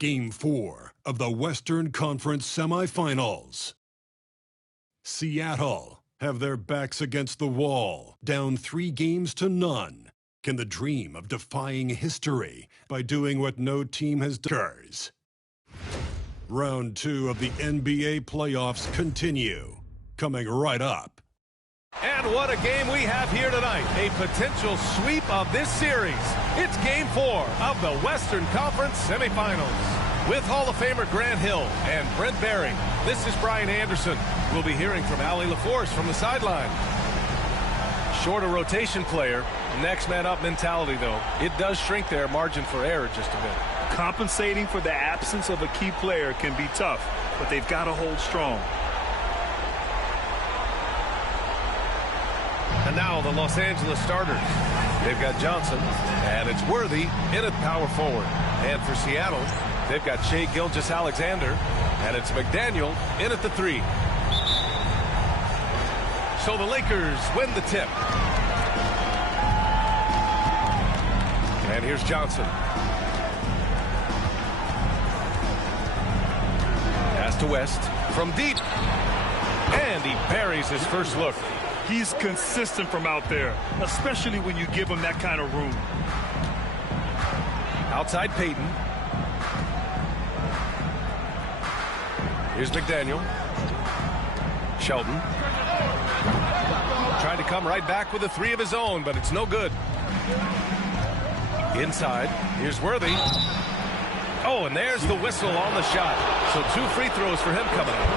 Game 4 of the Western Conference Semifinals. Seattle have their backs against the wall, down 3-0. Can the dream of defying history by doing what no team has done? Round 2 of the NBA playoffs continue, coming right up. And what a game we have here tonight. A potential sweep of this series. It's Game 4 of the Western Conference Semifinals. With Hall of Famer Grant Hill and Brent Barry, this is Brian Anderson. We'll be hearing from Allie LaForce from the sideline. Shorter rotation player, next man up mentality though. It does shrink their margin for error just a bit. Compensating for the absence of a key player can be tough, but they've got to hold strong. And now the Los Angeles starters. They've got Johnson, and it's Worthy in at power forward. And for Seattle, they've got Shai Gilgeous-Alexander, and it's McDaniel in at the 3. So the Lakers win the tip. And here's Johnson. Pass to West from deep. And he buries his first look. He's consistent from out there, especially when you give him that kind of room. Outside Payton. Here's McDaniel. Shelton. Trying to come right back with a 3 of his own, but it's no good. Inside. Here's Worthy. Oh, and there's the whistle on the shot. So 2 free throws for him coming up.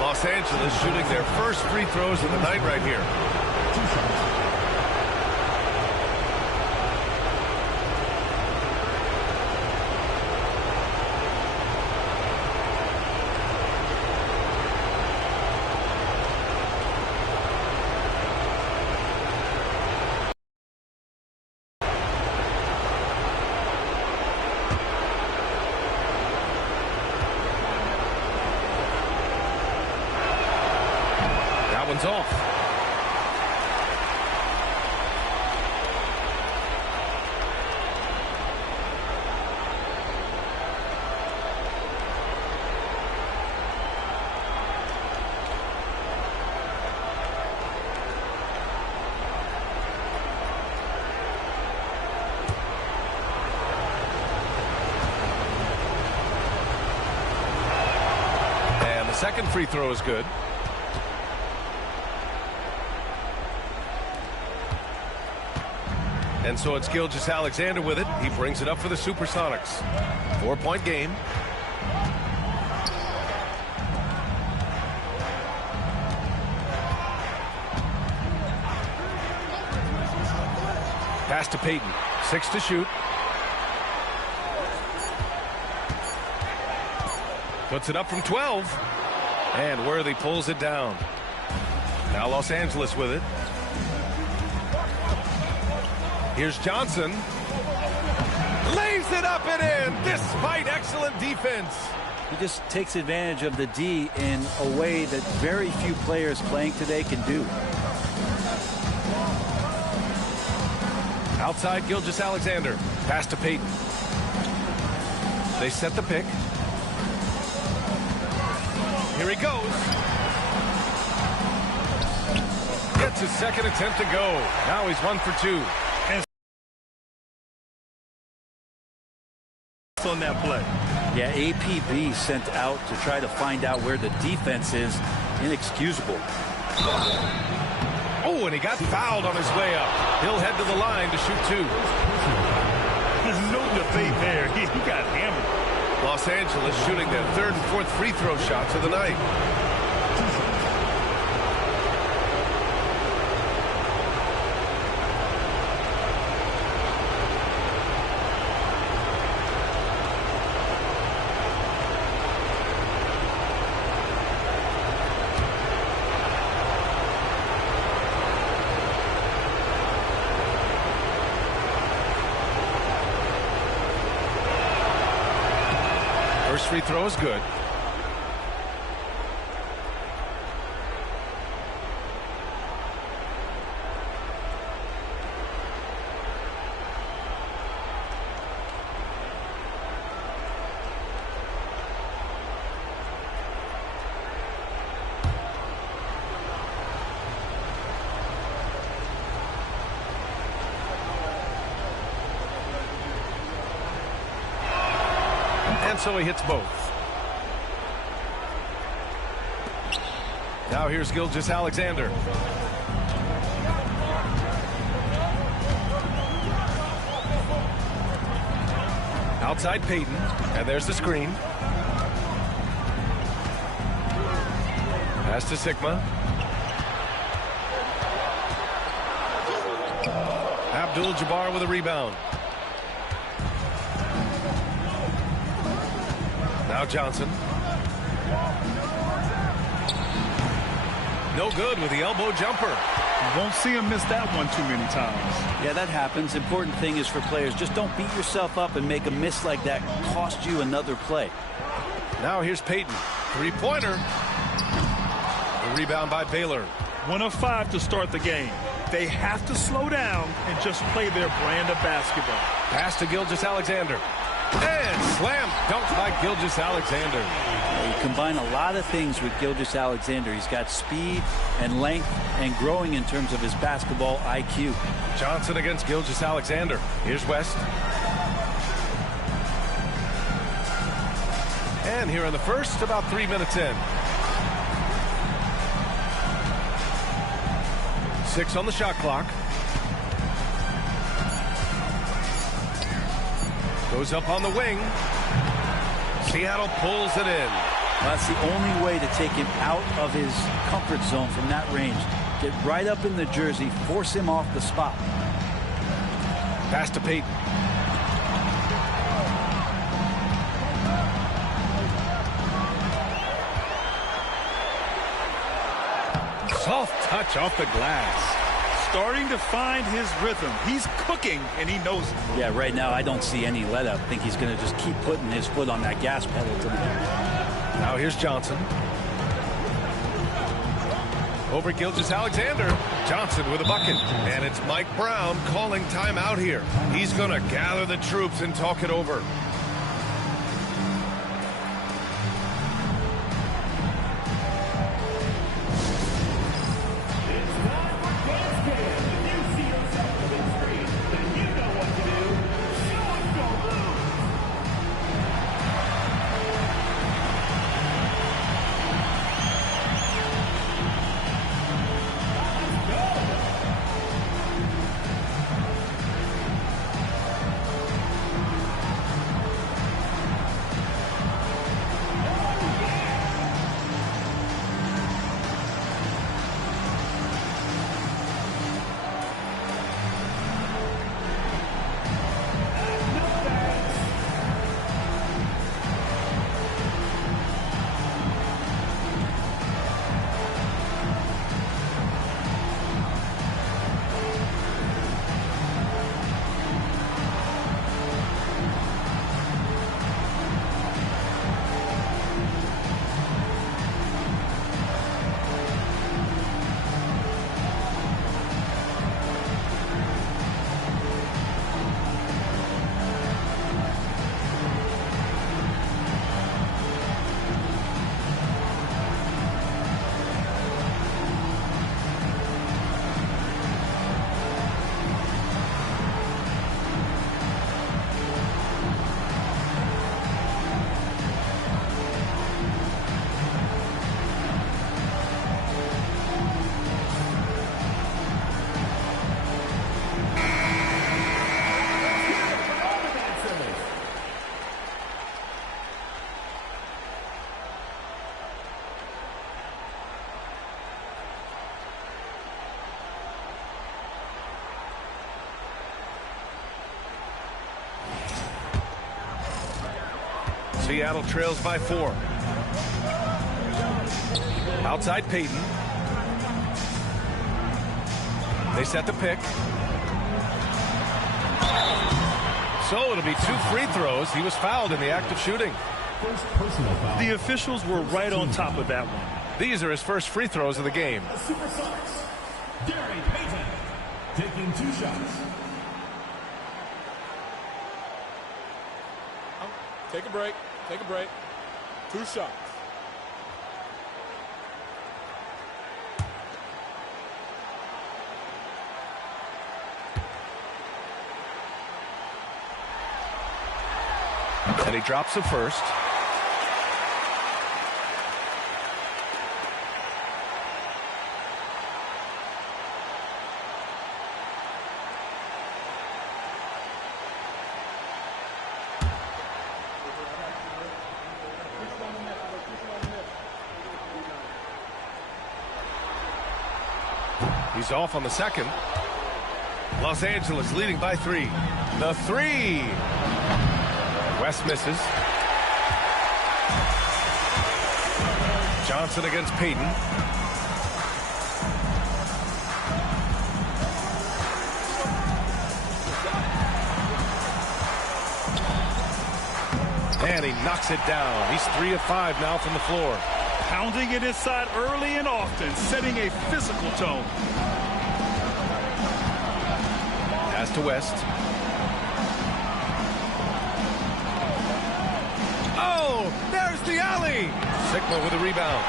Los Angeles shooting their first free throws of the night right here. One's off. And the second free throw is good. And so it's Gilgeous-Alexander with it. He brings it up for the SuperSonics. 4-point game. Pass to Payton. 6 to shoot. Puts it up from 12. And Worthy pulls it down. Now Los Angeles with it. Here's Johnson. Lays it up and in, despite excellent defense. He just takes advantage of the D in a way that very few players playing today can do. Outside Gilgeous-Alexander. Pass to Payton. They set the pick. Here he goes. Gets his second attempt to go. Now he's 1 for 2. On that play. Yeah, APB sent out to try to find out where the defense is. Inexcusable. Oh, and he got fouled on his way up. He'll head to the line to shoot 2. There's no debate there. He got hammered. Los Angeles shooting their 3rd and 4th free throw shots of the night. First free throw is good. And so he hits both. Now here's Gilgeous-Alexander. Outside Payton, and there's the screen. Pass to Sigma. Abdul-Jabbar with a rebound. Now Johnson. No good with the elbow jumper. You won't see him miss that one too many times. Yeah, that happens. Important thing is for players, just don't beat yourself up and make a miss like that cost you another play. Now here's Payton. Three-pointer. The rebound by Baylor. 1 of 5 to start the game. They have to slow down and just play their brand of basketball. Pass to Gilgeous-Alexander. And slam dunk by Gilgeous-Alexander. You combine a lot of things with Gilgeous-Alexander. He's got speed and length and growing in terms of his basketball IQ. Johnson against Gilgeous-Alexander. Here's West. And here in the first, about 3 minutes in. 6 on the shot clock. Goes up on the wing. Seattle pulls it in. That's the only way to take him out of his comfort zone from that range. Get right up in the jersey, force him off the spot. Pass to Payton. Soft touch off the glass. Starting to find his rhythm. He's cooking, and he knows it. Yeah, right now I don't see any let up. I think he's going to just keep putting his foot on that gas pedal tonight. Now here's Johnson. Over Gilgeous-Alexander. Johnson with a bucket. And it's Mike Brown calling timeout here. He's going to gather the troops and talk it over. Seattle trails by 4. Outside Payton. They set the pick. So it'll be 2 free throws. He was fouled in the act of shooting. The officials were right on top of that one. These are his first free throws of the game. The SuperSonics, Gary Payton, taking 2 shots. Take a break. Take a break. 2 shots. And he drops the first. He's off on the second. Los Angeles leading by 3. The 3. West misses. Johnson against Payton. And he knocks it down. He's 3 of 5 now from the floor. Pounding it inside early and often, setting a physical tone. Pass to West. Oh, there's the alley. Sigma with a rebound.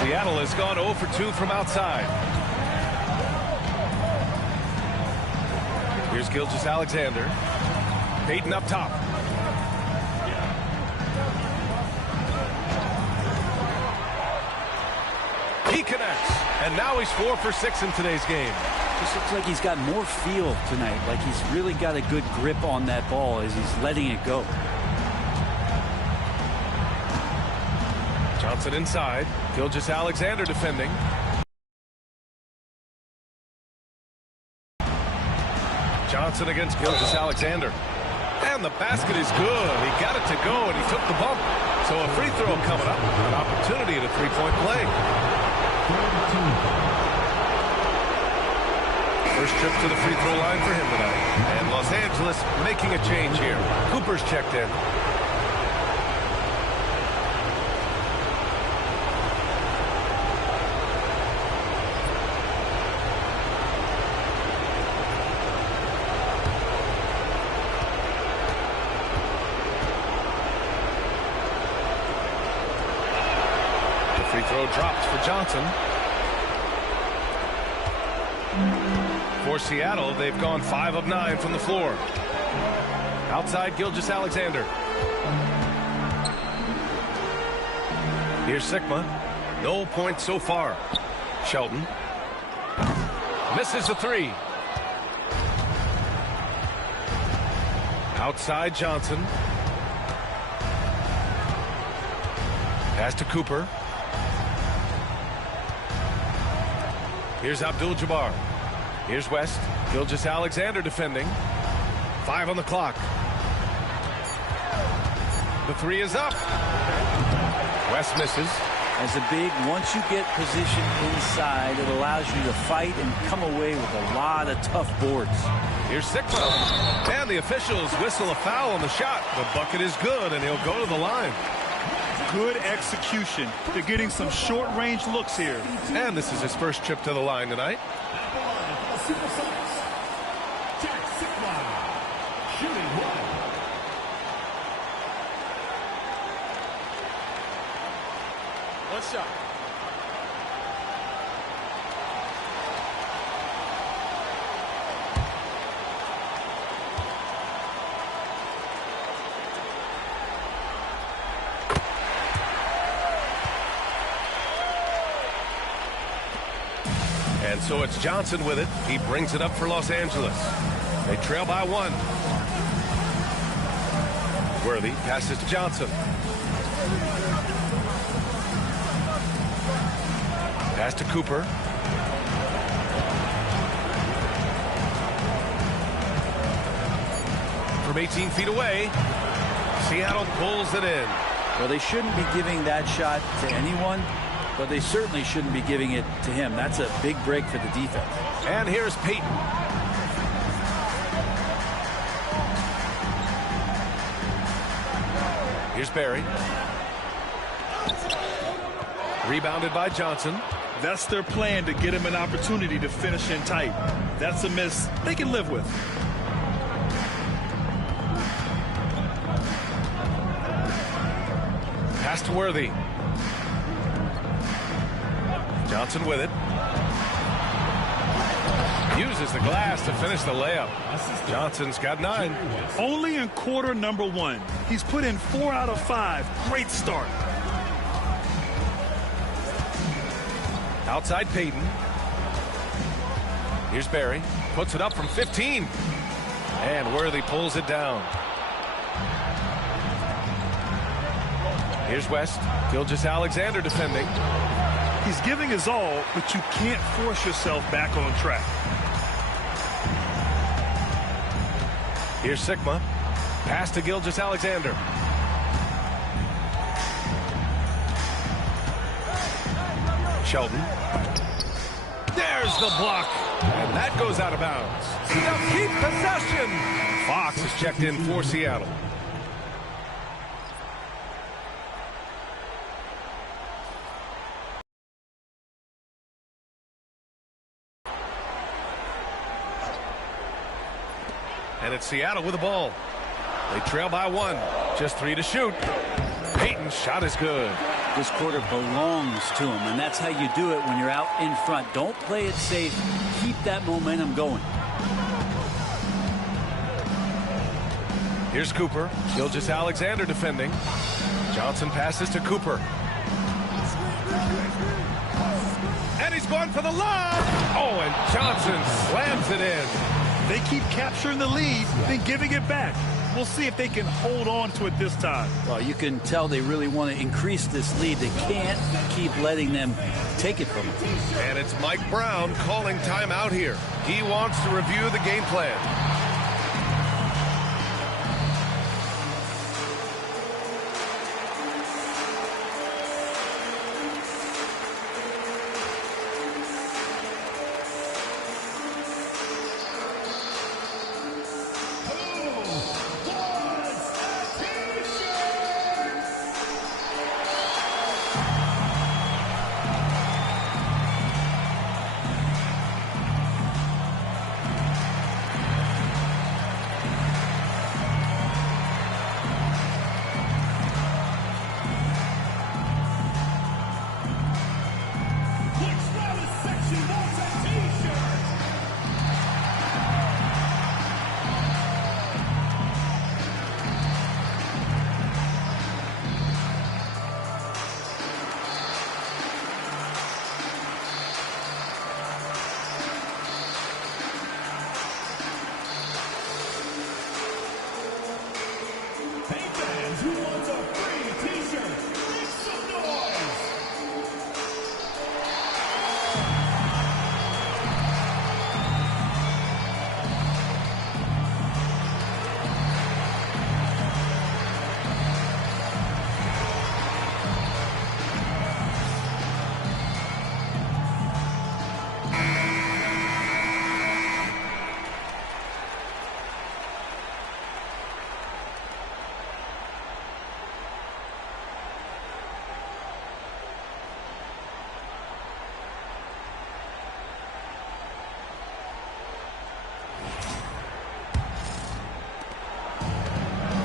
Seattle has gone 0 for 2 from outside. Here's Gilgeous-Alexander. Payton up top. He connects, and now he's 4 for 6 in today's game. Just looks like he's got more feel tonight, like he's really got a good grip on that ball as he's letting it go. Johnson inside. Gilgeous-Alexander defending. Johnson against Gilgeous-Alexander. And the basket is good. He got it to go, and he took the bump. So a free throw coming up. An opportunity at a three-point play. First trip to the free throw line for him tonight. And Los Angeles making a change here. Cooper's checked in. The free throw dropped for Johnson. For Seattle, they've gone 5 of 9 from the floor. Outside, Gilgeous-Alexander. Here's Sigma. No points so far. Shelton. Misses the 3. Outside, Johnson. Pass to Cooper. Here's Abdul-Jabbar. Here's West. Gilgeous-Alexander defending. 5 on the clock. The 3 is up. West misses. As a big, once you get position inside, it allows you to fight and come away with a lot of tough boards. Here's Sigma. And the officials whistle a foul on the shot. The bucket is good, and he'll go to the line. Good execution. They're getting some short-range looks here. And this is his first trip to the line tonight. SuperSonics. Jack Sigma. Shooting 1. One shot. And so it's Johnson with it. He brings it up for Los Angeles. They trail by 1. Worthy passes to Johnson. Pass to Cooper. From 18 feet away, Seattle pulls it in. Well, they shouldn't be giving that shot to anyone, but they certainly shouldn't be giving it to him. That's a big break for the defense. And here's Payton. Here's Barry. Rebounded by Johnson. That's their plan, to get him an opportunity to finish in tight. That's a miss they can live with. Pass to Worthy. Johnson with it. Uses uses the glass to finish the layup. Johnson's got 9. Only in quarter number 1. He's put in 4 out of 5. Great start. Outside Payton. Here's Barry. Puts it up from 15. And Worthy pulls it down. Here's West. Gilgeous-Alexander defending. He's giving his all, but you can't force yourself back on track. Here's Sigma. Pass to Gilgeous-Alexander. Shelton. There's the block. And that goes out of bounds. They'll keep possession. Fox is checked in for Seattle. And it's Seattle with the ball. They trail by 1. Just 3 to shoot. Payton's shot is good. This quarter belongs to him, and that's how you do it when you're out in front. Don't play it safe. Keep that momentum going. Here's Cooper. Gilgeous-Alexander defending. Johnson passes to Cooper. And he's going for the lob. Oh, and Johnson slams it in. They keep capturing the lead, then giving it back. We'll see if they can hold on to it this time. Well, you can tell they really want to increase this lead. They can't keep letting them take it from them. And it's Mike Brown calling timeout here. He wants to review the game plan.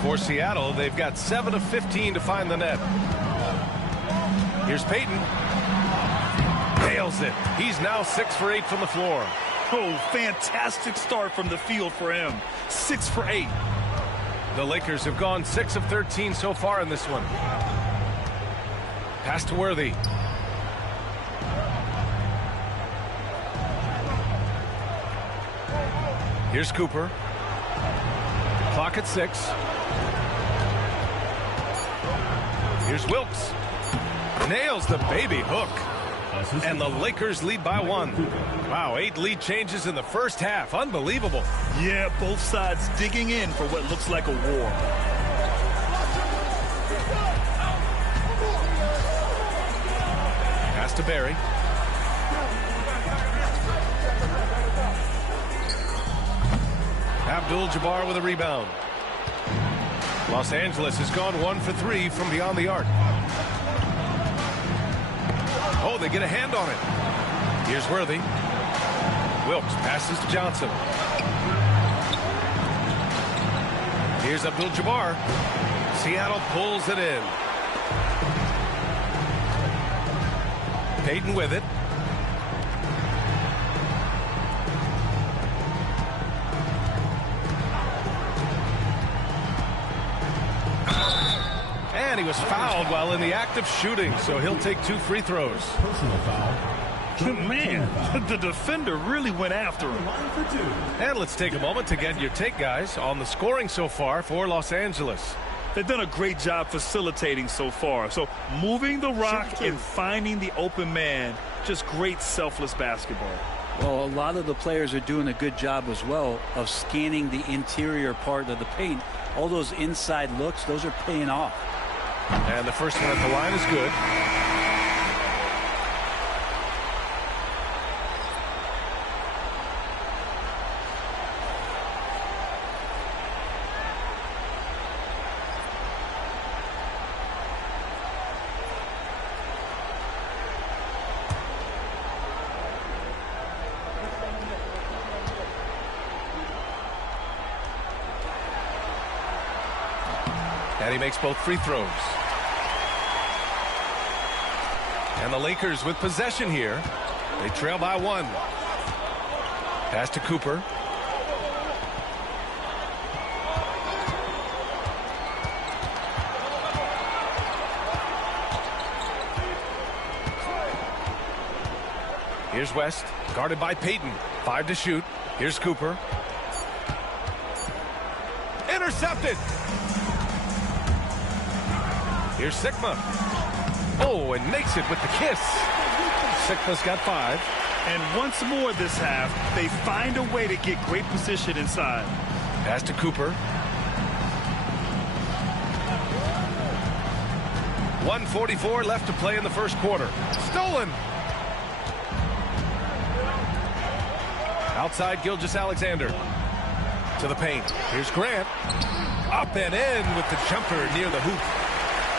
For Seattle, they've got 7 of 15 to find the net. Here's Payton. Nails it. He's now 6 for 8 from the floor. Oh, fantastic start from the field for him. 6 for 8. The Lakers have gone 6 of 13 so far in this one. Pass to Worthy. Here's Cooper. Clock at 6. Here's Wilkes. Nails the baby hook. And the Lakers lead by 1. Wow, 8 lead changes in the first half. Unbelievable. Yeah, both sides digging in for what looks like a war. Pass to Barry. Abdul-Jabbar with a rebound. Los Angeles has gone 1 for 3 from beyond the arc. Oh, they get a hand on it. Here's Worthy. Wilkes passes to Johnson. Here's Abdul-Jabbar. Seattle pulls it in. Payton with it. And he was fouled while in the act of shooting, so he'll take 2 free throws. Personal foul. Man, the defender really went after him. Line for 2. And let's take a moment to get your take, guys, on the scoring so far for Los Angeles. They've done a great job facilitating so far. So moving the rock and finding the open man, just great selfless basketball. Well, a lot of the players are doing a good job as well of scanning the interior part of the paint. All those inside looks, those are paying off. And the first one at the line is good. And he makes both free throws. And the Lakers with possession here. They trail by 1. Pass to Cooper. Here's West, guarded by Payton. 5 to shoot. Here's Cooper. Intercepted. Here's Sigma. Oh, and makes it with the kiss. Sigma's got 5. And once more this half, they find a way to get great position inside. Pass to Cooper. 1:44 left to play in the first quarter. Stolen. Outside Gilgeous-Alexander. To the paint. Here's Grant. Up and in with the jumper near the hoop.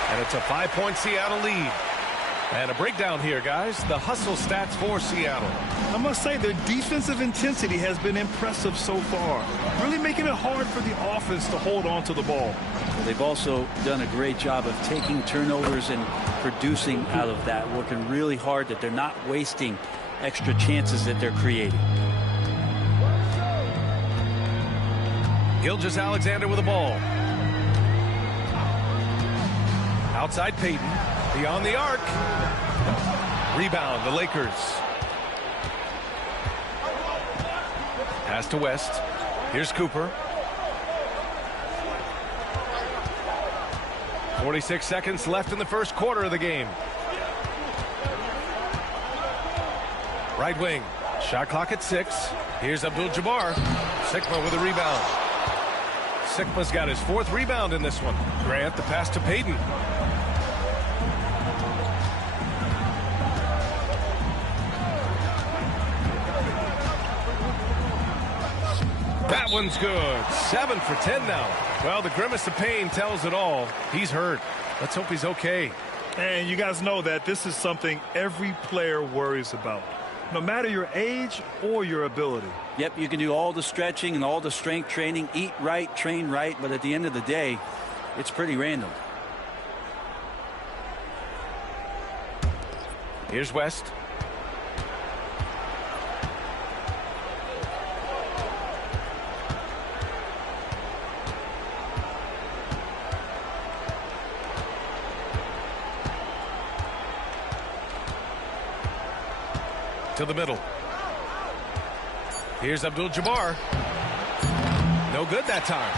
And it's a 5-point Seattle lead. And a breakdown here, guys. The hustle stats for Seattle. I must say their defensive intensity has been impressive so far. Really making it hard for the offense to hold on to the ball. They've also done a great job of taking turnovers and producing out of that. Working really hard that they're not wasting extra chances that they're creating. Gilgeous-Alexander with the ball. Outside Payton. Beyond the arc. Rebound, the Lakers. Pass to West. Here's Cooper. 46 seconds left in the first quarter of the game. Right wing. Shot clock at 6. Here's Abdul-Jabbar. Sigma with a rebound. Sigma's got his 4th rebound in this one. Grant, the pass to Payton. That one's good. 7 for 10 now. Well, the grimace of pain tells it all. He's hurt. Let's hope he's okay. And you guys know that this is something every player worries about, no matter your age or your ability. Yep, you can do all the stretching and all the strength training, eat right, train right, but at the end of the day, it's pretty random. Here's West. To the middle. Here's Abdul-Jabbar. No good that time.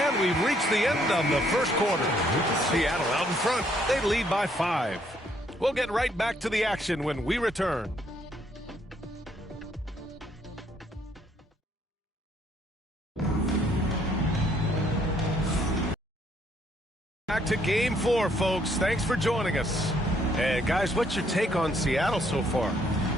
And we've reached the end of the first quarter. Seattle out in front. They lead by 5. We'll get right back to the action when we return. Back to game 4, folks. Thanks for joining us. And guys, what's your take on Seattle so far?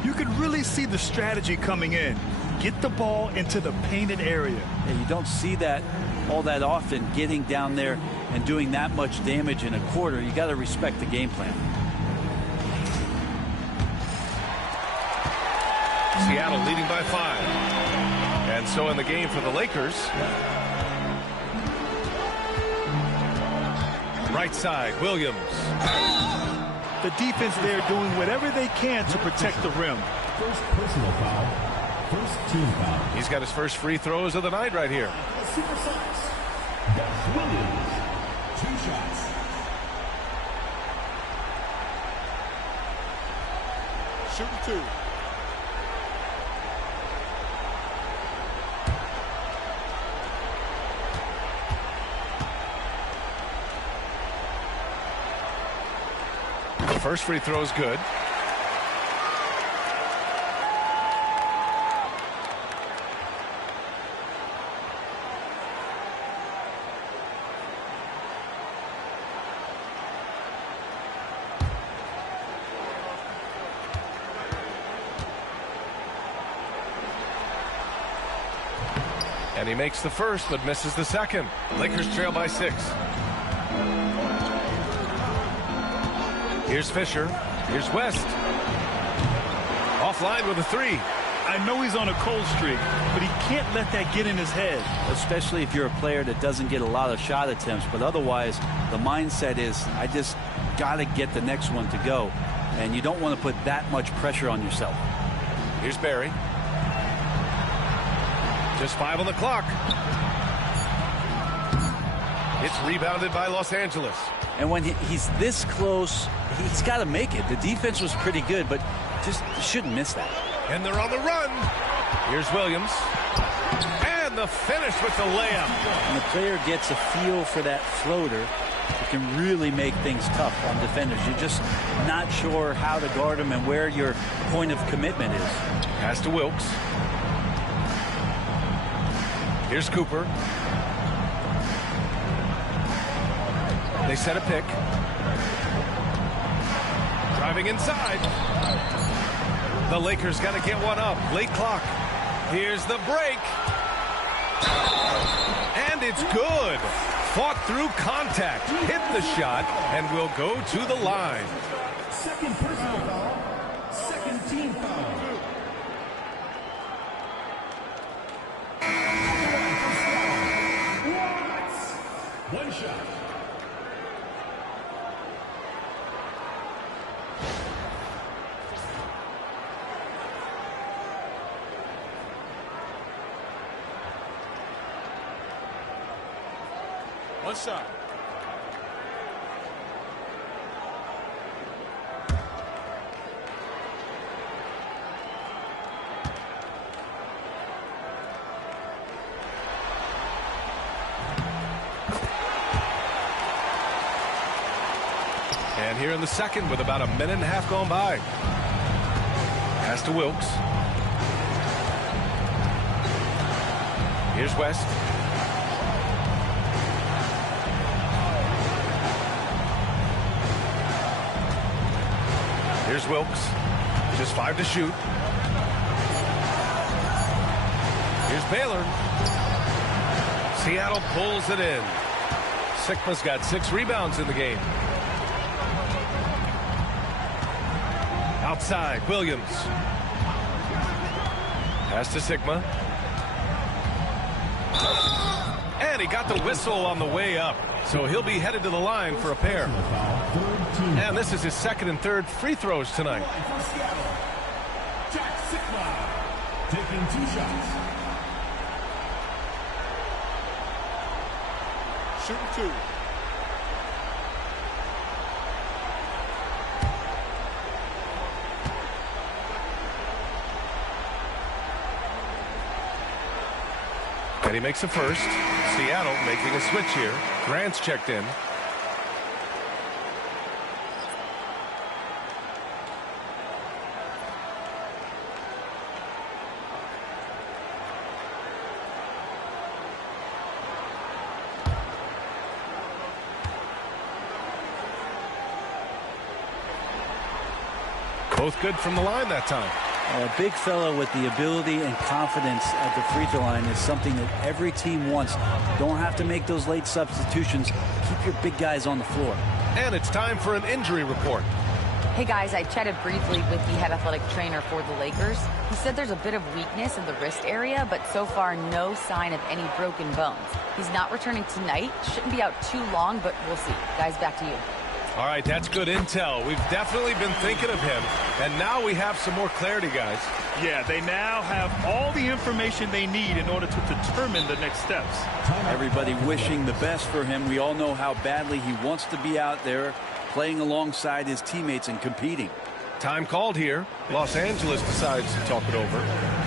You could really see the strategy coming in. Get the ball into the painted area. Yeah, you don't see that all that often, getting down there and doing that much damage in a quarter. You got to respect the game plan. Seattle leading by 5. And so in the game for the Lakers. Right side, Williams. The defense there doing whatever they can to protect the rim. First personal foul. First team foul. He's got his first free throws of the night right here. SuperSonics. Williams. 2 shots. Shooting 2. First free throw is good. And he makes the first, but misses the second. Lakers trail by 6. Here's Fisher. Here's West. Offline with a 3. I know he's on a cold streak, but he can't let that get in his head. Especially if you're a player that doesn't get a lot of shot attempts. But otherwise, the mindset is, I just got to get the next one to go. And you don't want to put that much pressure on yourself. Here's Barry. Just 5 on the clock. It's rebounded by Los Angeles. And when he's this close, he's got to make it. The defense was pretty good, but just shouldn't miss that. And they're on the run. Here's Williams. And the finish with the layup. When the player gets a feel for that floater, it can really make things tough on defenders. You're just not sure how to guard them and where your point of commitment is. Pass to Wilkes. Here's Cooper. They set a pick. Driving inside. The Lakers got to get one up. Late clock. Here's the break. And it's good. Fought through contact. Hit the shot and will go to the line. Second personal foul. Second team foul. One shot. One shot. And here in the second with about a minute and a half gone by. Pass to Wilkes. Here's West. Here's Wilkes. Just 5 to shoot. Here's Baylor. Seattle pulls it in. Sigma's got 6 rebounds in the game. Outside, Williams. Pass to Sigma. And he got the whistle on the way up. So he'll be headed to the line for a pair. And this is his second and third free throws tonight. Jack Sigma taking 2 shots. Shooting 2. And he makes a first. Seattle making a switch here. Grant's checked in. Both good from the line that time. A big fella with the ability and confidence at the free throw line is something that every team wants. Don't have to make those late substitutions. Keep your big guys on the floor. And it's time for an injury report. Hey guys, I chatted briefly with the head athletic trainer for the Lakers. He said there's a bit of weakness in the wrist area, but so far no sign of any broken bones. He's not returning tonight. Shouldn't be out too long, but we'll see. Guys, back to you. All right, that's good intel. We've definitely been thinking of him, and now we have some more clarity, guys. Yeah, they now have all the information they need in order to determine the next steps. Everybody wishing the best for him. We all know how badly he wants to be out there playing alongside his teammates and competing. Time called here. Los Angeles decides to talk it over.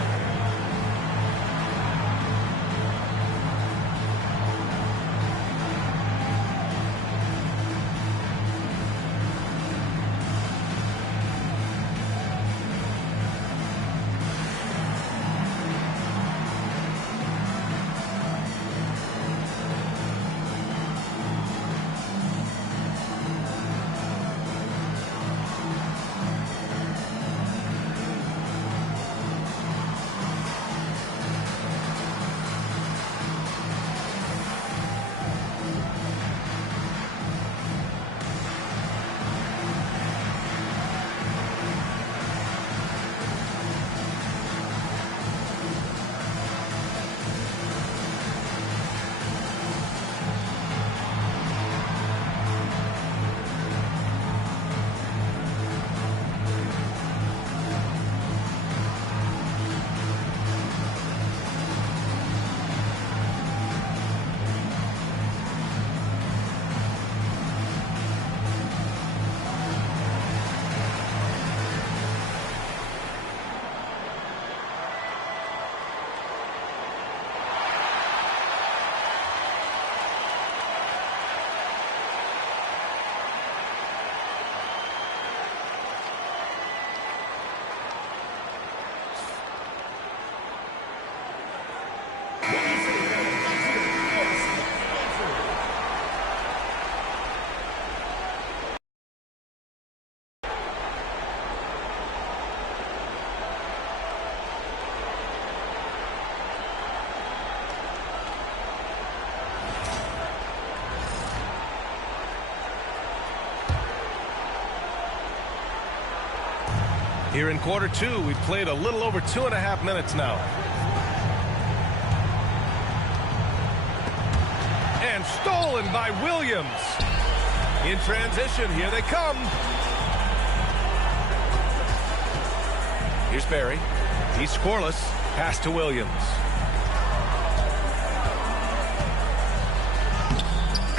Here in quarter two, we've played a little over 2.5 minutes now. And stolen by Williams. In transition, here they come. Here's Barry. He's scoreless. Pass to Williams.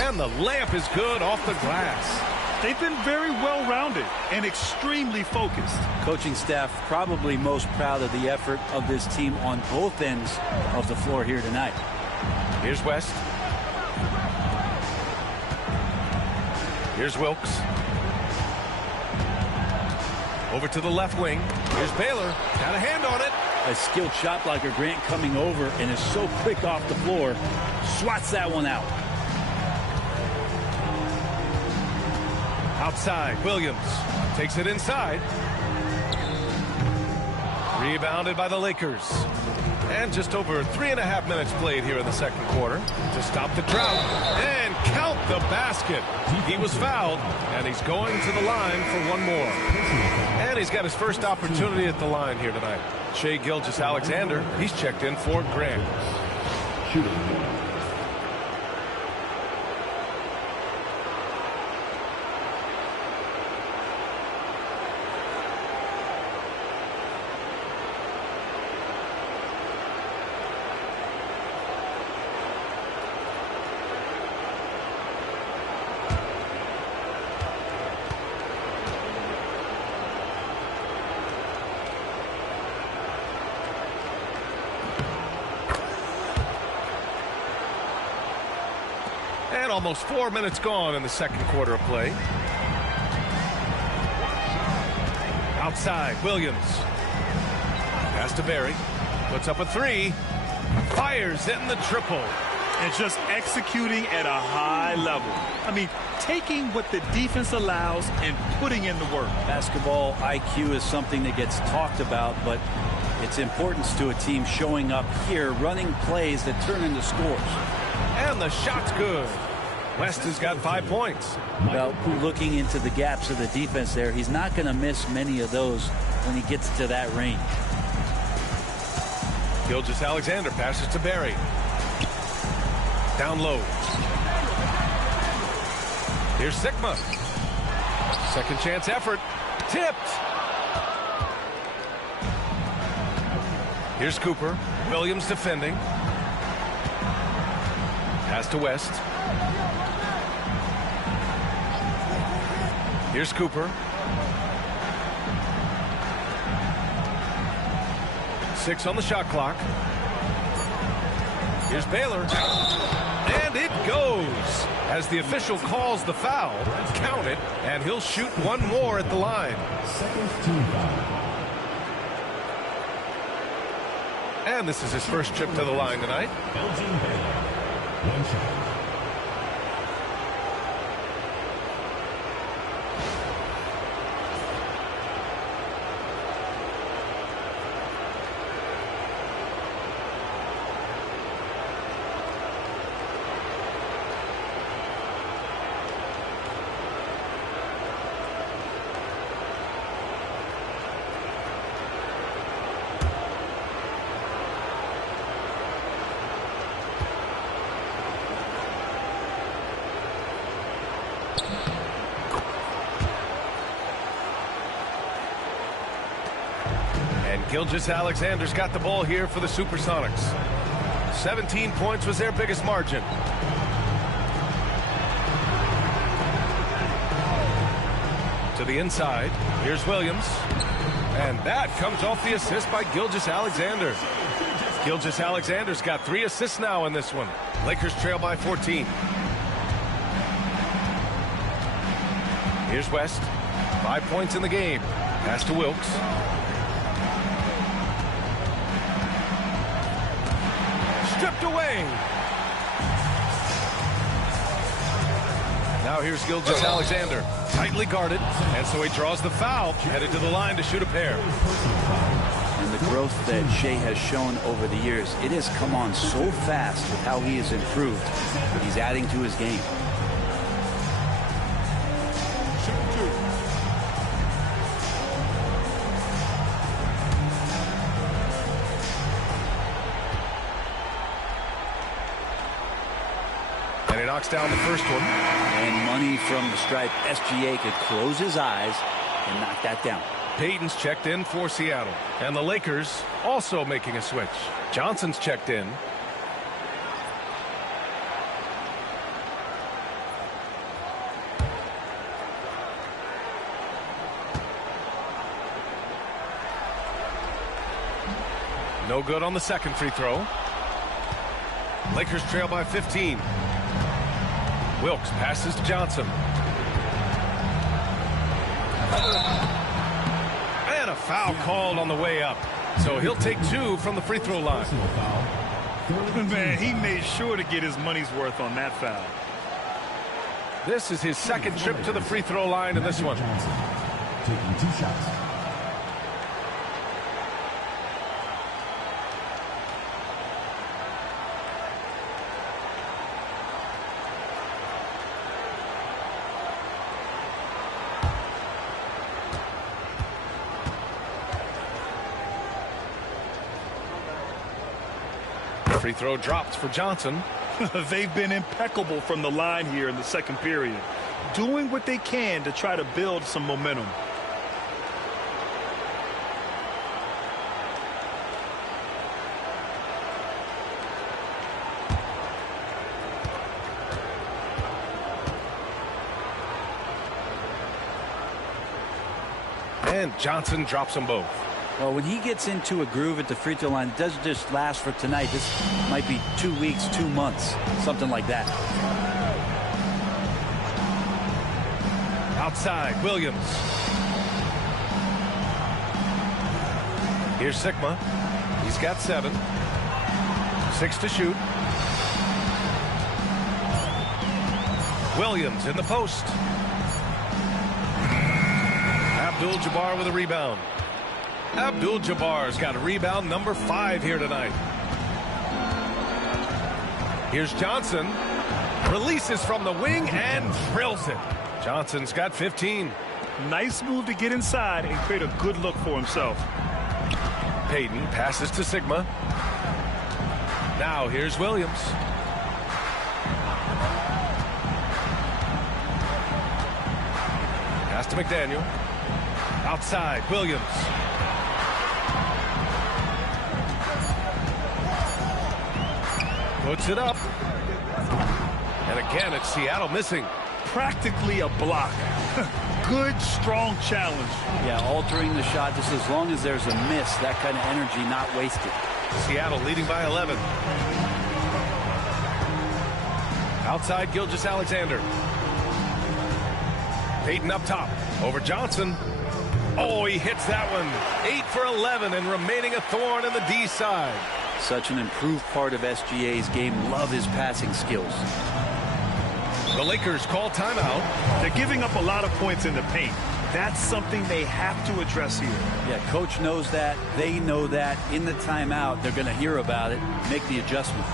And the layup is good off the glass. They've been very well-rounded and extremely focused. Coaching staff probably most proud of the effort of this team on both ends of the floor here tonight. Here's West. Here's Wilkes. Over to the left wing. Here's Baylor. Got a hand on it. A skilled shot blocker, Grant, coming over and is so quick off the floor. Swats that one out. Outside, Williams takes it inside. Rebounded by the Lakers. And just over 3.5 minutes played here in the second quarter to stop the drought and count the basket. He was fouled, and he's going to the line for one more. And he's got his first opportunity at the line here tonight. Shai Gilgeous-Alexander, he's checked in for Grant. Shooting. And almost 4 minutes gone in the second quarter of play. Outside, Williams. Pass to Barry. Puts up a three. Fires in the triple. And just executing at a high level. I mean, taking what the defense allows and putting in the work. Basketball IQ is something that gets talked about, but its importance to a team showing up here, running plays that turn into scores. And the shot's good. West has got 5 points. Well, looking into the gaps of the defense there, he's not going to miss many of those when he gets to that range. Gilgeous-Alexander passes to Barry. Down low. Here's Sigma. Second chance effort. Tipped. Here's Cooper. Williams defending. Pass to West. Here's Cooper. 6 on the shot clock. Here's Baylor. And it goes. As the official calls the foul, count it, and he'll shoot one more at the line. Second team foul. And this is his first trip to the line tonight. Elgin Baylor. One shot. Gilgeous-Alexander's got the ball here for the SuperSonics. 17 points was their biggest margin. To the inside. Here's Williams. And that comes off the assist by Gilgeous-Alexander. Gilgeous-Alexander's got 3 assists now in this one. Lakers trail by 14. Here's West. 5 points in the game. Pass to Wilkes. Stripped away. Now here's Gilgeous-Alexander. Tightly guarded. And so he draws the foul. Headed to the line to shoot a pair. And the growth that Shea has shown over the years, it has come on so fast with how he has improved. He's adding to his game. And he knocks down the first one. And money from the stripe. SGA could close his eyes and knock that down. Payton's checked in for Seattle. And the Lakers also making a switch. Johnson's checked in. No good on the second free throw. Lakers trail by 15. Wilkes passes to Johnson. And a foul called on the way up. So he'll take 2 from the free throw line. Man, he made sure to get his money's worth on that foul. This is his second trip to the free throw line in this one. Taking 2 shots. Free throw dropped for Johnson. They've been impeccable from the line here in the second period, doing what they can to try to build some momentum. And Johnson drops them both. Well, when he gets into a groove at the free throw line, it doesn't just last for tonight. This might be 2 weeks, 2 months, something like that. Outside, Williams. Here's Sigma. He's got 7. 6 to shoot. Williams in the post. Abdul-Jabbar with a rebound. Abdul-Jabbar's got a rebound number 5 here tonight. Here's Johnson. Releases from the wing and drills it. Johnson's got 15. Nice move to get inside and create a good look for himself. Payton passes to Sigma. Now here's Williams. Pass to McDaniel. Outside, Williams. Puts it up. And again, it's Seattle missing. practically a block. Good, strong challenge. Yeah, altering the shot just as long as there's a miss. That kind of energy not wasted. Seattle leading by 11. Outside Gilgeous-Alexander. Payton up top. Over Johnson. Oh, he hits that one. 8 for 11 and remaining a thorn in the D side. Such an improved part of SGA's game. Love his passing skills. The Lakers call timeout. They're giving up a lot of points in the paint. That's something they have to address here. Yeah, coach knows that. They know that. In the timeout, they're going to hear about it, make the adjustment.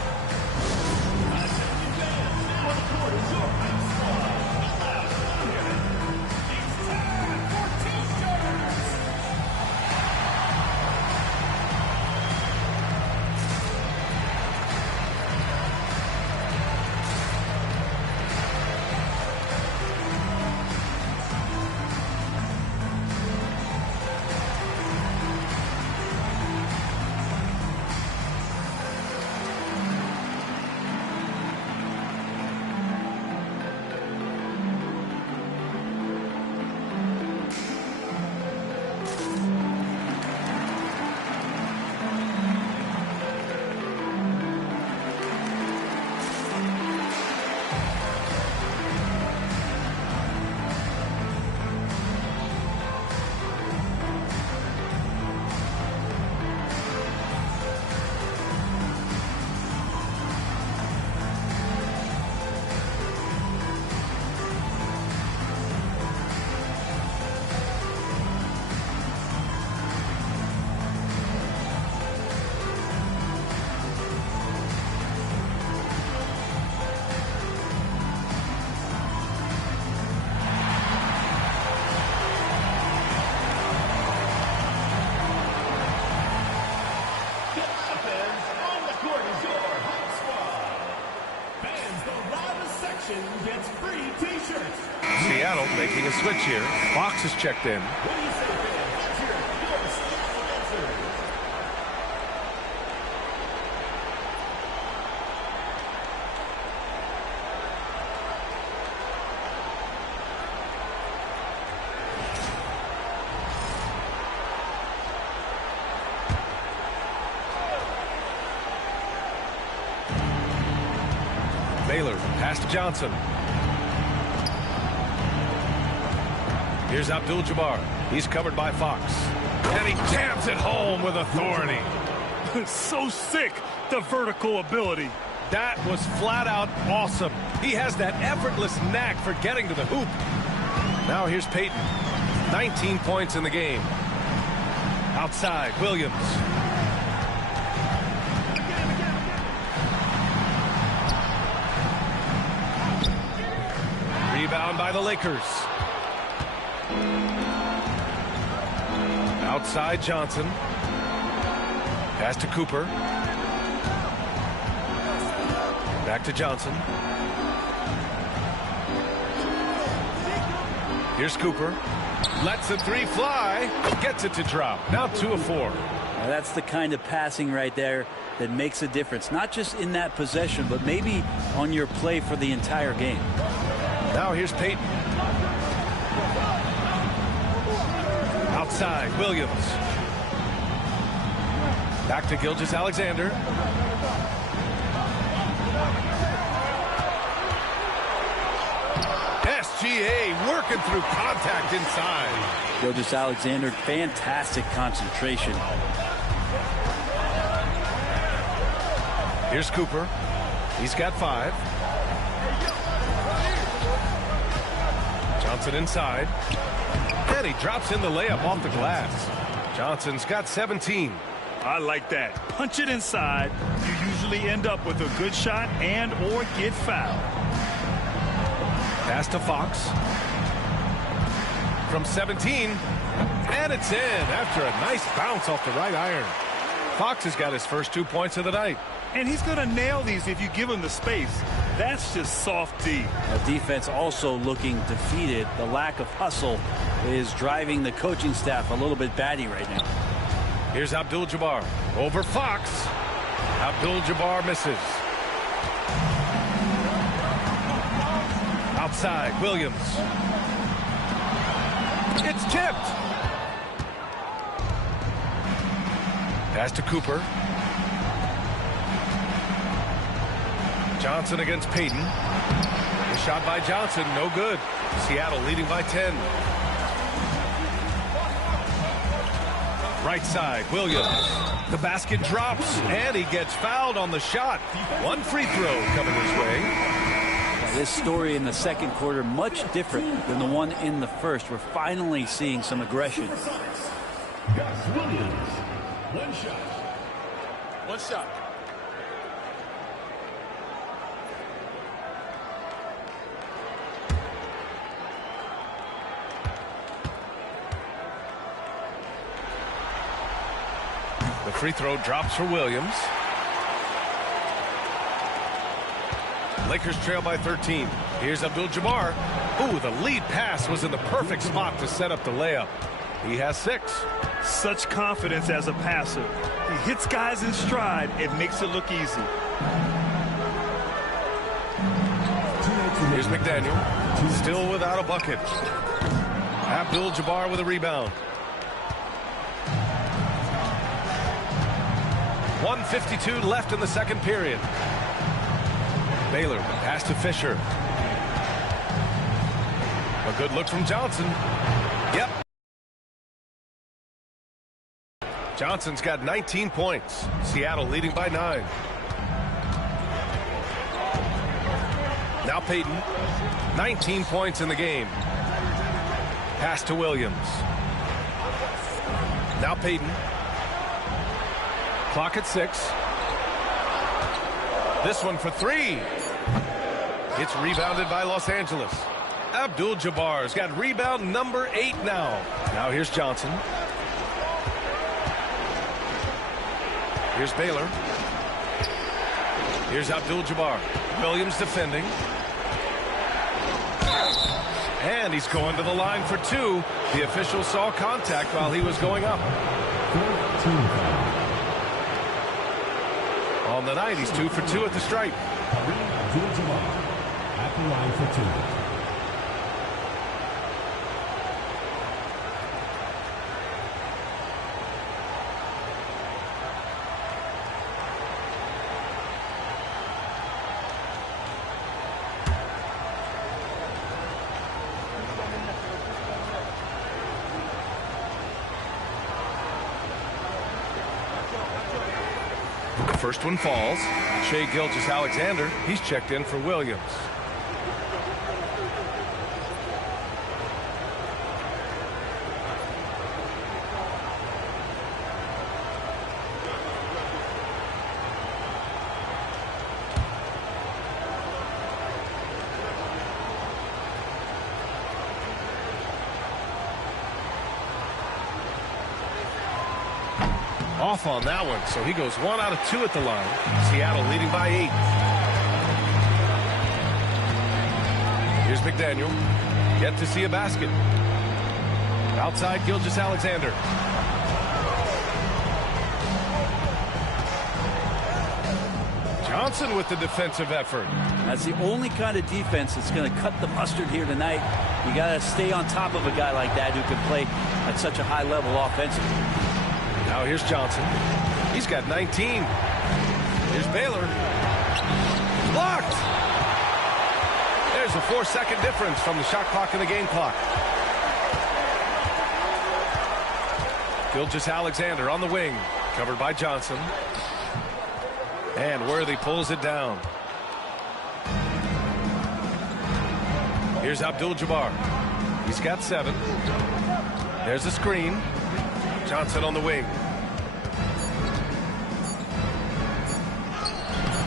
Gets free t-shirts. Seattle making a switch here. Fox is checked in. Baylor, pass to Johnson. Here's Abdul-Jabbar. He's covered by Fox. And he jams it home with authority. So sick, the vertical ability. That was flat out awesome. He has that effortless knack for getting to the hoop. Now here's Payton. 19 points in the game. Outside, Williams. Rebound by the Lakers. Outside Johnson. Pass to Cooper. Back to Johnson. Here's Cooper. Lets the three fly. Gets it to drop. Now 2 of 4. Now that's the kind of passing right there that makes a difference. Not just in that possession, but maybe on your play for the entire game. Now here's Payton. Outside, Williams. Back to Gilgeous-Alexander. SGA working through contact inside. Gilgeous-Alexander, fantastic concentration. Here's Cooper. He's got 5. Johnson inside. And he drops in the layup off the glass. Johnson's got 17. I like that. Punch it inside. You usually end up with a good shot and or get fouled. Pass to Fox. From 17. And it's in after a nice bounce off the right iron. Fox has got his first 2 points of the night. And he's going to nail these if you give him the space. That's just soft D. The defense also looking defeated. The lack of hustle is driving the coaching staff a little bit batty right now. Here's Abdul-Jabbar over Fox. Abdul-Jabbar misses. Outside, Williams. It's tipped. Pass to Cooper. Johnson against Payton. The shot by Johnson, no good. Seattle leading by 10. Right side, Williams. The basket drops, and he gets fouled on the shot. One free throw coming his way. This story in the second quarter, much different than the one in the first. We're finally seeing some aggression. Gus Williams. One shot. One shot. The free throw drops for Williams. Lakers trail by 13. Here's Abdul-Jabbar. Ooh, the lead pass was in the perfect spot to set up the layup. He has 6. Such confidence as a passer. He hits guys in stride. It makes it look easy. Here's McDaniel. Still without a bucket. Abdul-Jabbar with a rebound. 1:52 left in the second period. Baylor, the pass to Fisher. A good look from Johnson. Yep. Johnson's got 19 points. Seattle leading by 9. Now Payton. 19 points in the game. Pass to Williams. Now Payton. Clock at 6. This one for 3. It's rebounded by Los Angeles. Abdul-Jabbar's got rebound number 8 now. Now here's Johnson. Here's Baylor. Here's Abdul-Jabbar. Williams defending. And he's going to the line for 2. The official saw contact while he was going up. On the night, he's 2 for 2 at the stripe. At the line for 2. First one falls. Shai Gilgeous-Alexander, he's checked in for Williams. Off on that one, so he goes 1 out of 2 at the line. Seattle leading by 8. Here's McDaniel. Yet to see a basket. Outside, Gilgeous-Alexander. Johnson with the defensive effort. That's the only kind of defense that's going to cut the mustard here tonight. You got to stay on top of a guy like that who can play at such a high level offensively. Now here's Johnson. He's got 19. Here's Baylor. Blocked! There's a 4-second difference from the shot clock and the game clock. Gilgeous-Alexander on the wing. Covered by Johnson. And Worthy pulls it down. Here's Abdul-Jabbar. He's got 7. There's a screen. Johnson on the wing.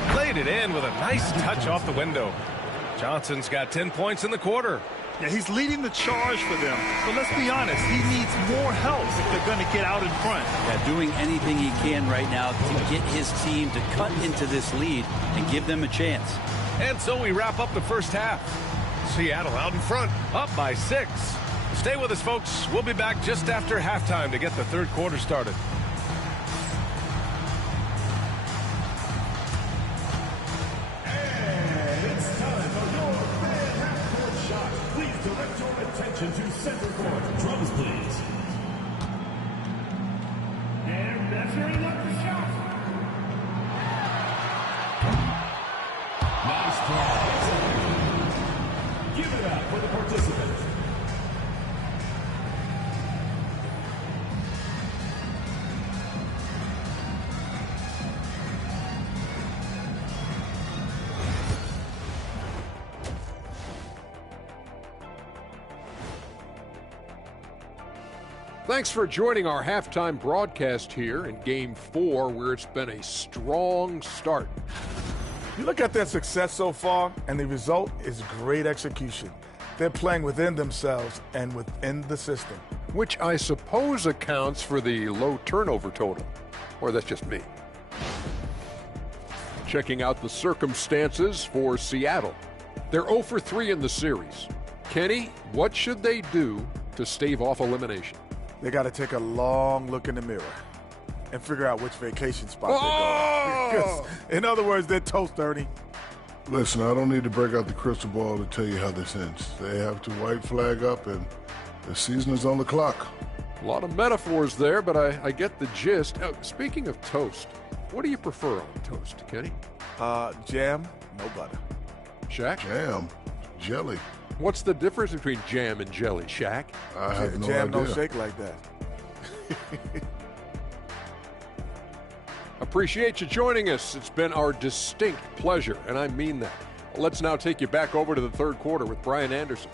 Played it in with a nice touch off the window. Johnson's got 10 points in the quarter. Yeah, he's leading the charge for them. But let's be honest, he needs more help if they're going to get out in front. Yeah, doing anything he can right now to get his team to cut into this lead and give them a chance. And so we wrap up the first half. Seattle out in front, up by 6. Stay with us, folks. We'll be back just after halftime to get the third quarter started. And it's time for your Attention to center court. Drums, please. And measuring up the shot. Nice try. Give it up for the participant. Thanks for joining our halftime broadcast here in Game 4, where it's been a strong start. You look at their success so far, and the result is great execution. They're playing within themselves and within the system. Which I suppose accounts for the low turnover total. Or that's just me. Checking out the circumstances for Seattle. They're 0 for 3 in the series. Kenny, what should they do to stave off elimination? They got to take a long look in the mirror and figure out which vacation spot they're going. In other words, they're toast, Ernie. Listen, I don't need to break out the crystal ball to tell you how this ends. They have to white flag up, and the season is on the clock. A lot of metaphors there, but I get the gist. Speaking of toast, what do you prefer on toast, Kenny? Jam, no butter. Shaq? Jam, jelly. What's the difference between jam and jelly, Shaq? I have no Jam idea. don't shake like that. Appreciate you joining us. It's been our distinct pleasure, and I mean that. Let's now take you back over to the third quarter with Brian Anderson.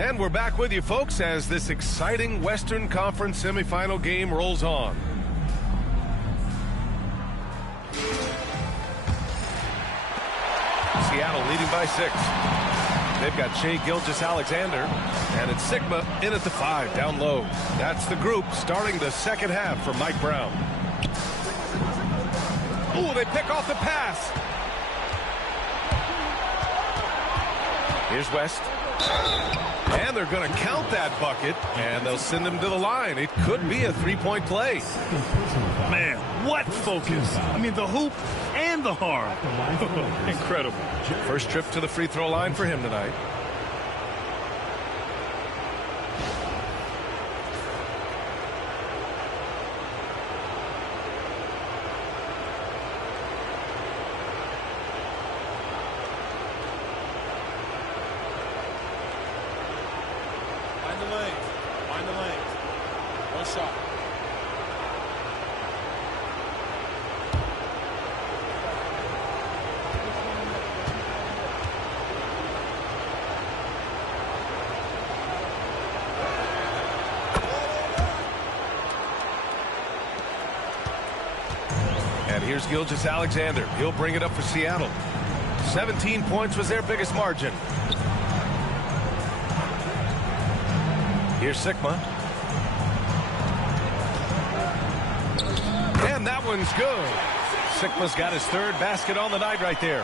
And we're back with you, folks, as this exciting Western Conference semifinal game rolls on. Seattle leading by 6. They've got Shai Gilgeous-Alexander, and it's Sigma in at the 5, down low. That's the group starting the second half for Mike Brown. Ooh, they pick off the pass. Here's West. And they're going to count that bucket, and they'll send him to the line. It could be a three-point play. Man, what focus. I mean, the hoop and the harm. Incredible. First trip to the free throw line for him tonight. Here's Gilgeous-Alexander. He'll bring it up for Seattle. 17 points was their biggest margin. Here's Sigma. And that one's good. Sigma's got his third basket on the night right there.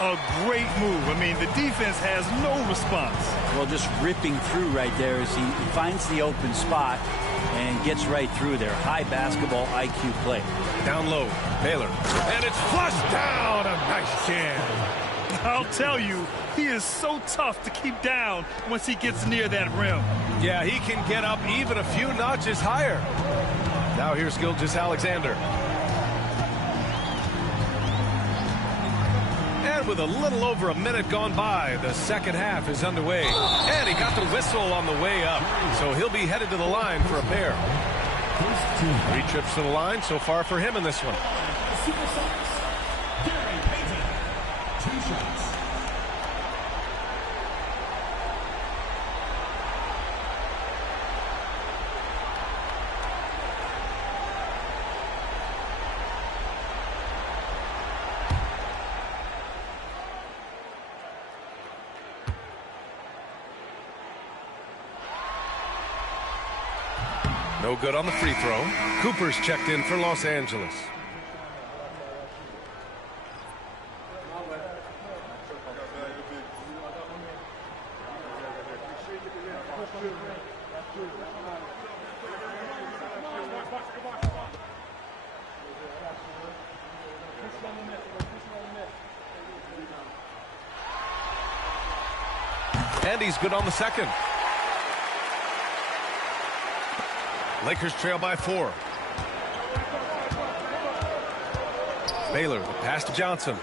A great move. I mean, the defense has no response. Well, just ripping through right there as he finds the open spot and gets right through there. High basketball IQ play. Down low, Baylor. And it's flushed down. A nice jam. I'll tell you, he is so tough to keep down once he gets near that rim. Yeah, he can get up even a few notches higher. Now here's Gilgeous-Alexander. And with a little over a minute gone by, the second half is underway. And he got the whistle on the way up, so he'll be headed to the line for a pair. 3 trips to the line so far for him in this one. SuperSonics. Payton. 2 shots. No good on the free throw. Cooper's checked in for Los Angeles. And he's good on the second. Lakers trail by 4. Baylor, the pass to Johnson.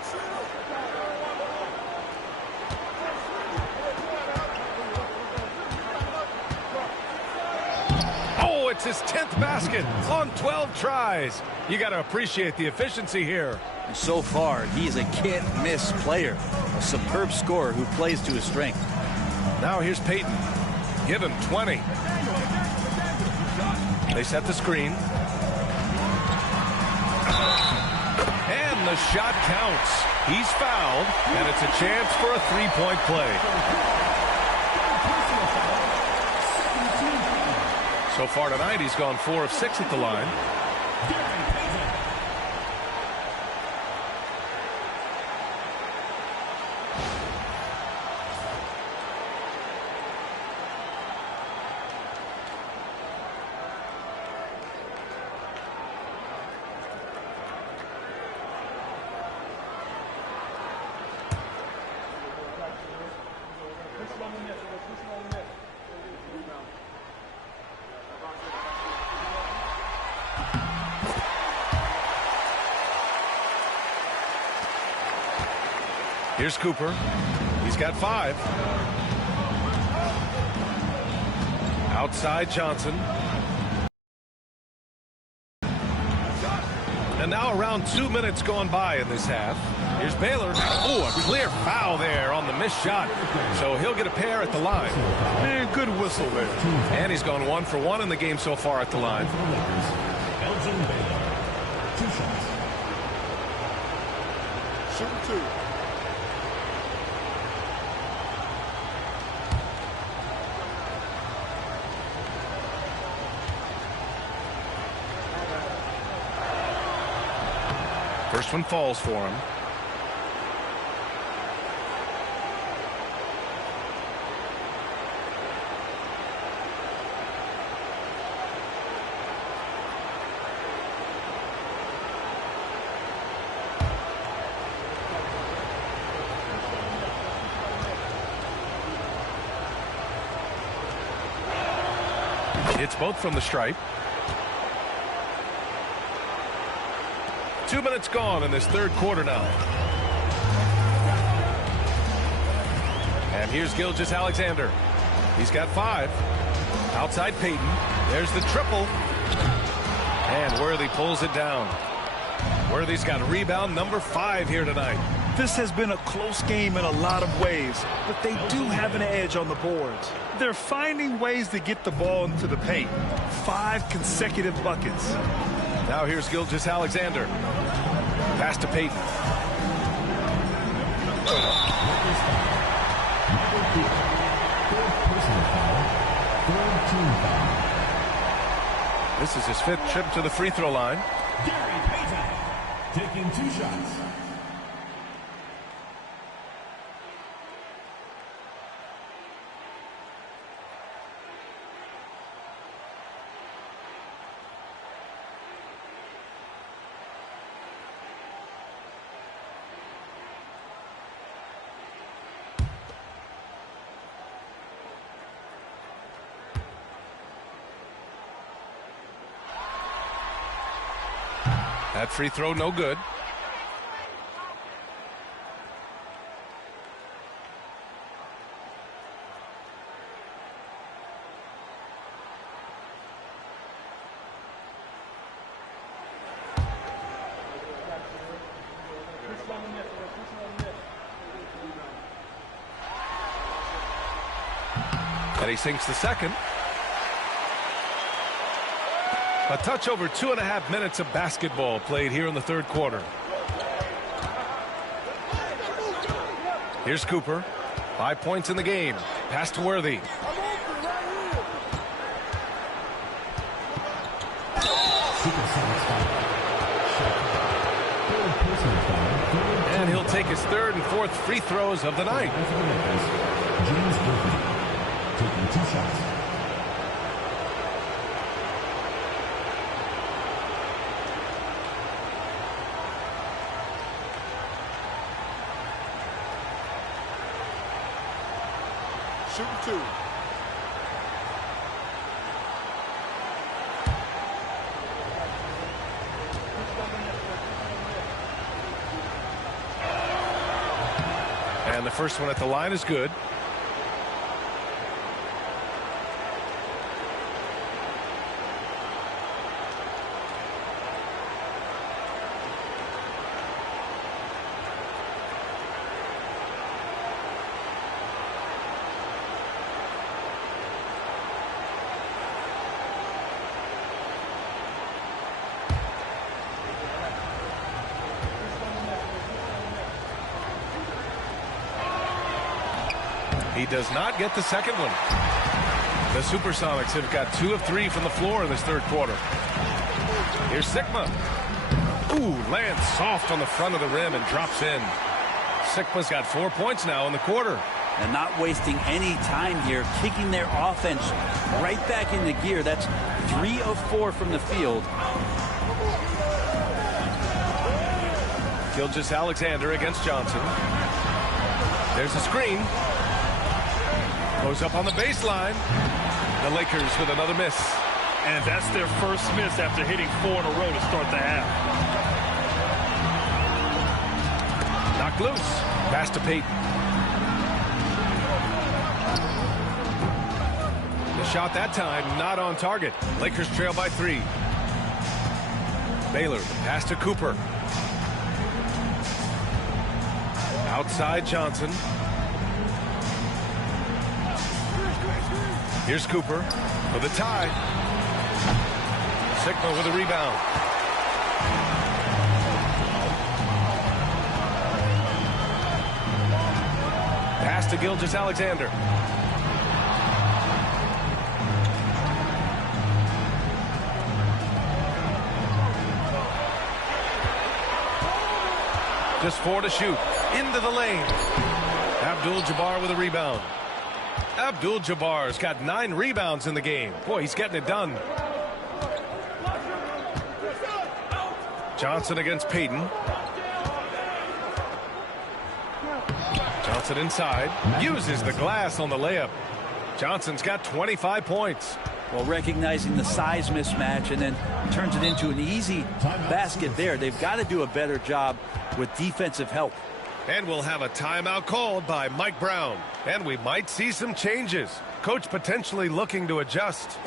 Oh, it's his 10th basket on 12 tries. You got to appreciate the efficiency here. So far, he's a can't-miss player, a superb scorer who plays to his strength. Now here's Payton. Give him 20. They set the screen. And the shot counts. He's fouled, and it's a chance for a three-point play. So far tonight, he's gone 4 of 6 at the line. Here's Cooper. He's got 5. Outside Johnson. And now around 2 minutes gone by in this half. Here's Baylor. Oh, a clear foul there on the missed shot. So he'll get a pair at the line. Man, good whistle there. And he's gone 1 for 1 in the game so far at the line. Shoot 2. First one falls for him. It's both from the stripe. 2 minutes gone in this third quarter now. And here's Gilgeous-Alexander. He's got 5. Outside Payton. There's the triple. And Worthy pulls it down. Worthy's got rebound number 5 here tonight. This has been a close game in a lot of ways, but they do have an edge on the boards. They're finding ways to get the ball into the paint. 5 consecutive buckets. Now here's Gilgeous-Alexander. Pass to Payton. This is his 5th trip to the free throw line. Payton taking 2 shots. That free throw no good. And he sinks the second. A touch over 2.5 minutes of basketball played here in the third quarter. Here's Cooper. 5 points in the game. Pass to Worthy. And he'll take his 3rd and 4th free throws of the night. James Worthy taking 2 shots. Shooting 2. And the first one at the line is good. He does not get the second one. The SuperSonics have got 2 of 3 from the floor in this third quarter. Here's Sigma. Ooh, lands soft on the front of the rim and drops in. Sigma's got 4 points now in the quarter. And not wasting any time here, kicking their offense right back into gear. That's 3 of 4 from the field. Gilgeous-Alexander against Johnson. There's a screen. Goes up on the baseline. The Lakers with another miss. And that's their first miss after hitting 4 in a row to start the half. Knocked loose. Pass to Payton. The shot that time not on target. Lakers trail by 3. Baylor, pass to Cooper. Outside Johnson. Here's Cooper for the tie. Sigma with a rebound. Pass to Gilgeous-Alexander. Just 4 to shoot. Into the lane. Abdul-Jabbar with a rebound. Abdul-Jabbar's got 9 rebounds in the game. Boy, he's getting it done. Johnson against Payton. Johnson inside. Uses the glass on the layup. Johnson's got 25 points. Well, recognizing the size mismatch and then turns it into an easy basket there. They've got to do a better job with defensive help. And we'll have a timeout called by Mike Brown. And we might see some changes. Coach potentially looking to adjust.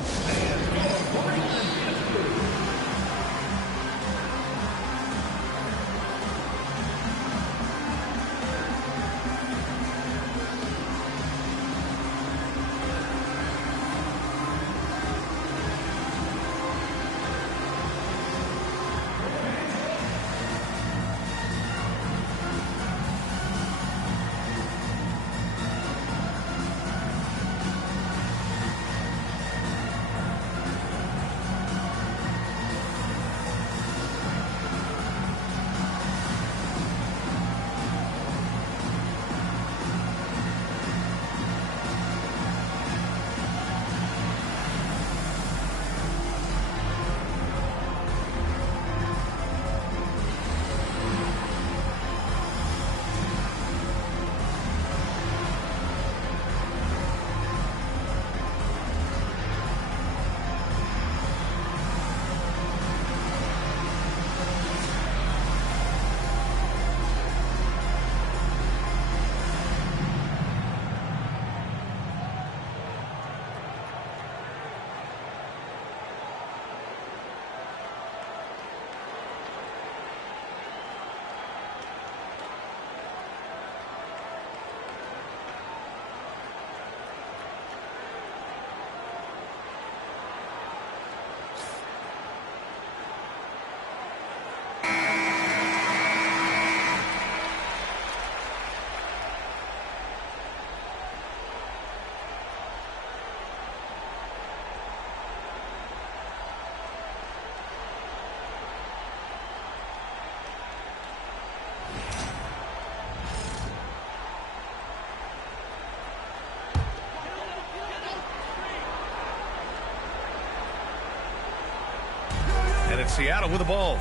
And it's Seattle with the ball.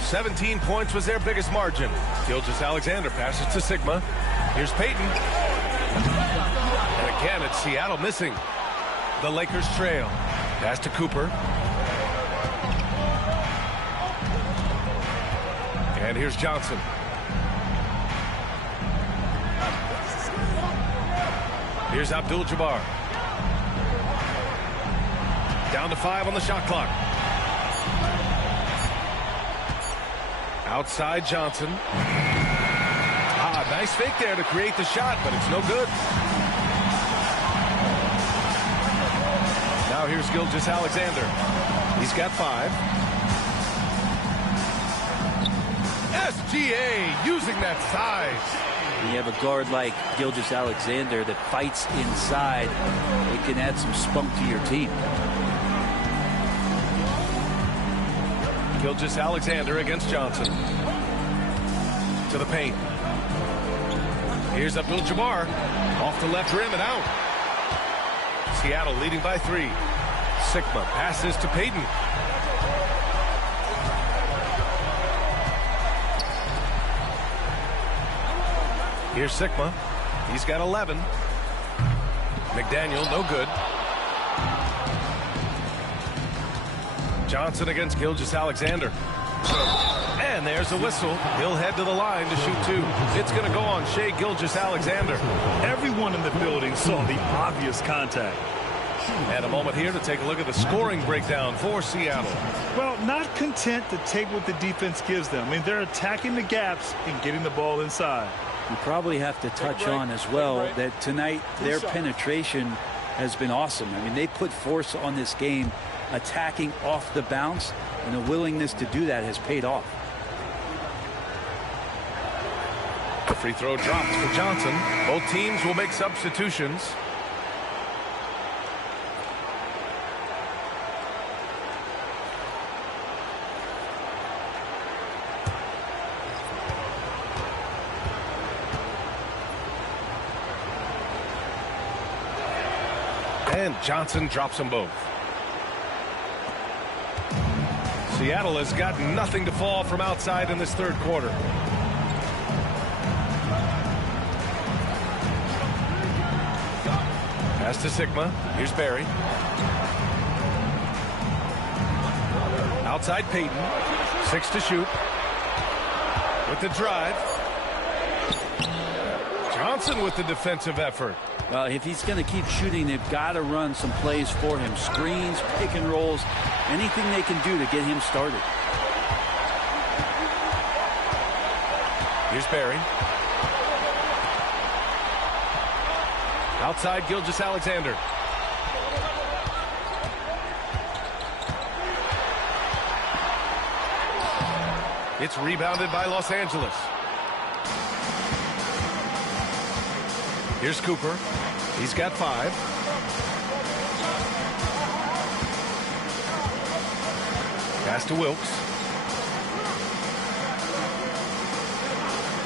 17 points was their biggest margin. Gilgeous-Alexander passes to Sigma. Here's Payton. And again, it's Seattle missing. The Lakers trail. Pass to Cooper. And here's Johnson. Here's Abdul-Jabbar. Down to 5 on the shot clock. Outside Johnson. Nice fake there to create the shot, but it's no good. Now here's Gilgeous-Alexander. He's got 5. SGA using that size. When you have a guard like Gilgeous-Alexander that fights inside, it can add some spunk to your team. Gilgeous-Alexander against Johnson. To the paint. Here's Abdul-Jabbar. Off the left rim and out. Seattle leading by 3. Sigma passes to Payton. Here's Sigma. He's got 11. McDaniel, no good. Johnson against Gilgeous-Alexander. And there's a whistle. He'll head to the line to shoot 2. It's going to go on Shai Gilgeous-Alexander. Everyone in the building saw the obvious contact. And a moment here to take a look at the scoring breakdown for Seattle. Well, not content to take what the defense gives them. I mean, they're attacking the gaps and getting the ball inside. You probably have to touch on as well that tonight their penetration has been awesome. I mean, they put force on this game, attacking off the bounce, and the willingness to do that has paid off. The free throw drops for Johnson. Both teams will make substitutions. And Johnson drops them both. Seattle has got nothing to fall from outside in this third quarter. Pass to Sigma. Here's Barry. Outside Payton. 6 to shoot. With the drive. Johnson with the defensive effort. Well, if he's going to keep shooting, they've got to run some plays for him. Screens, pick and rolls, anything they can do to get him started. Here's Barry. Outside Gilgeous-Alexander. It's rebounded by Los Angeles. Here's Cooper. He's got 5. Pass to Wilkes.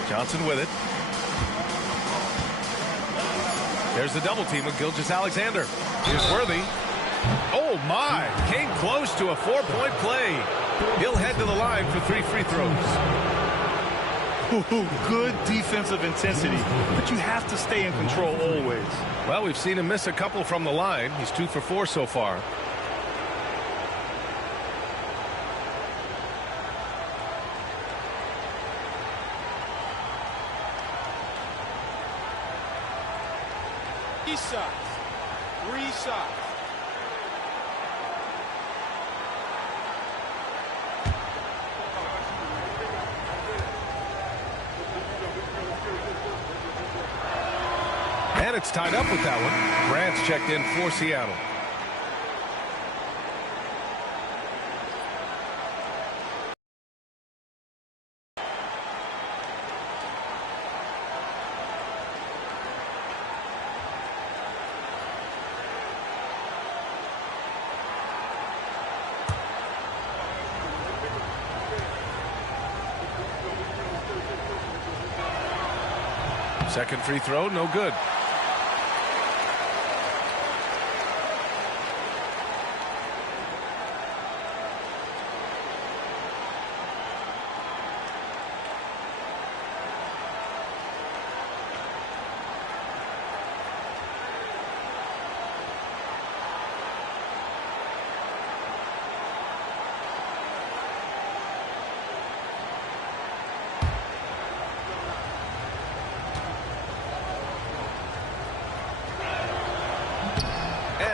Johnson with it. There's the double team with Gilgeous-Alexander. Here's Worthy. Oh, my. Came close to a 4-point play. He'll head to the line for 3 free throws. Good defensive intensity, but you have to stay in control always. Well, we've seen him miss a couple from the line. He's 2 for 4 so far. Shots. 3 shots. And it's tied up with that one. Grant's checked in for Seattle. Second free throw, no good.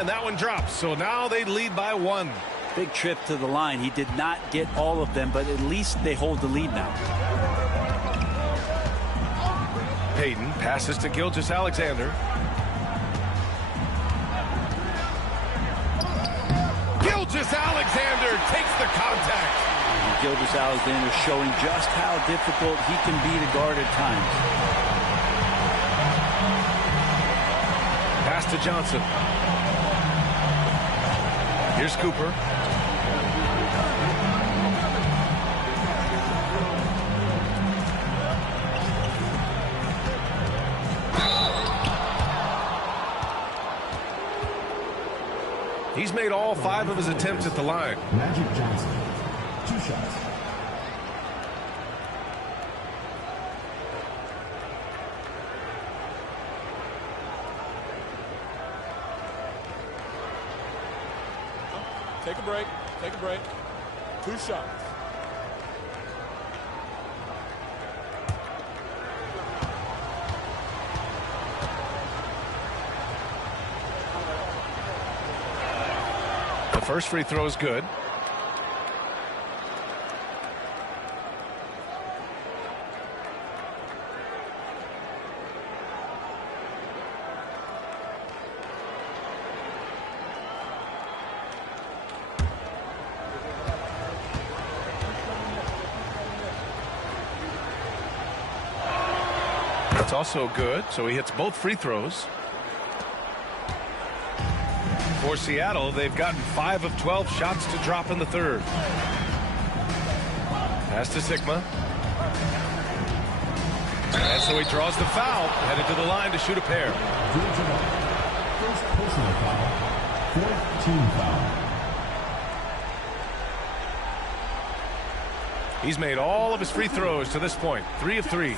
And that one drops. So now they lead by 1. Big trip to the line. He did not get all of them, but at least they hold the lead now. Payton passes to Gilgeous-Alexander. Gilgeous-Alexander takes the contact. Gilgeous-Alexander showing just how difficult he can be to guard at times. Pass to Johnson. Here's Cooper. He's made all 5 of his attempts at the line. Magic Johnson, 2 shots. Take a break. Take a break. 2 shots. The first free throw is good. That's also good, so he hits both free throws. For Seattle, they've gotten 5 of 12 shots to drop in the third. Pass to Sigma. And so he draws the foul, headed to the line to shoot a pair. First personal foul, 4th team foul. He's made all of his free throws to this point, 3 of 3.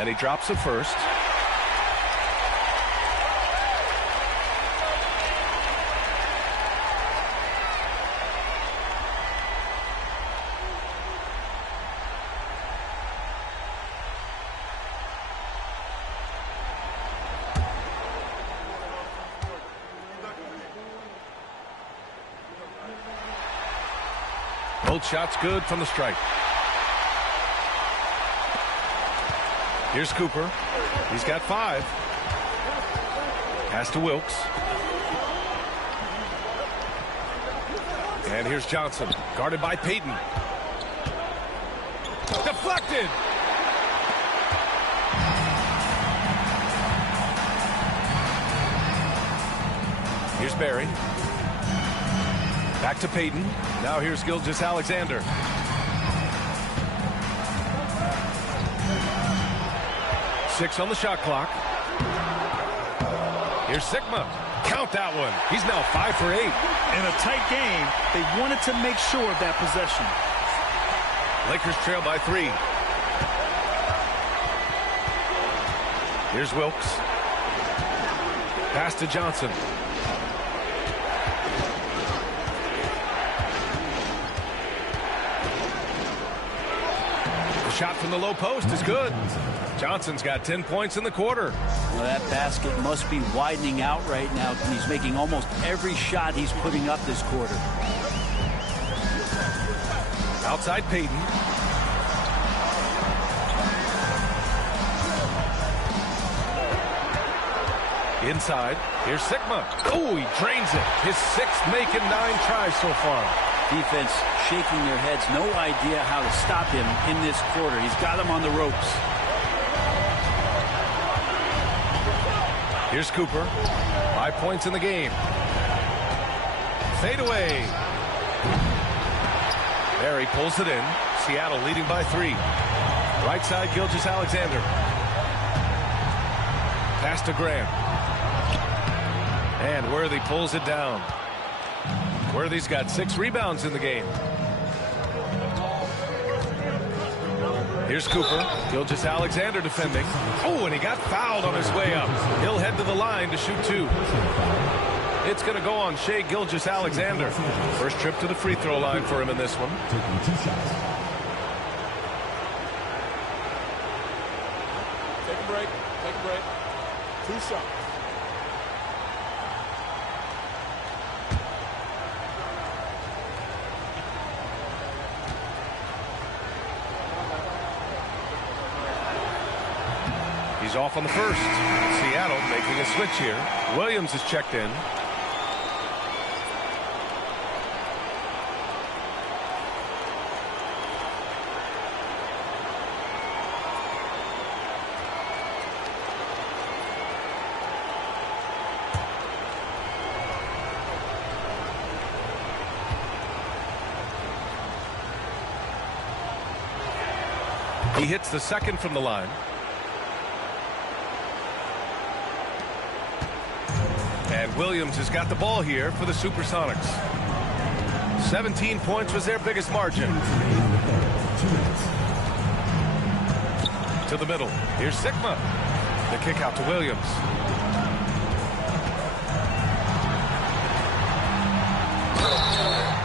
And he drops it first. Both shots good from the stripe. Here's Cooper. He's got 5. Pass to Wilkes. And here's Johnson, guarded by Payton. Deflected. Here's Barry. Back to Payton. Now here's Gilgeous-Alexander. Six on the shot clock. Here's Sigma. Count that one. He's now 5 for 8. In a tight game, they wanted to make sure of that possession. Lakers trail by 3. Here's Wilkes. Pass to Johnson. The shot from the low post is good. Johnson's got 10 points in the quarter. Well, that basket must be widening out right now. He's making almost every shot he's putting up this quarter. Outside Payton. Inside. Here's Sigma. Oh, he drains it. His 6th make in 9 tries so far. Defense shaking their heads. No idea how to stop him in this quarter. He's got him on the ropes. Here's Cooper. 5 points in the game. Fade away. There he pulls it in. Seattle leading by 3. Right side, Gilgeous-Alexander. Pass to Graham. And Worthy pulls it down. Worthy's got 6 rebounds in the game. Here's Cooper. Gilgeous-Alexander defending. Oh, and he got fouled on his way up. He'll head to the line to shoot 2. It's going to go on Shai Gilgeous-Alexander. First trip to the free throw line for him in this one. Taking 2 shots. Take a break. Take a break. 2 shots. He's off on the first. Seattle making a switch here. Williams is checked in. He hits the second from the line. And Williams has got the ball here for the SuperSonics. 17 points was their biggest margin. To the middle. Here's Sigma. The kick out to Williams.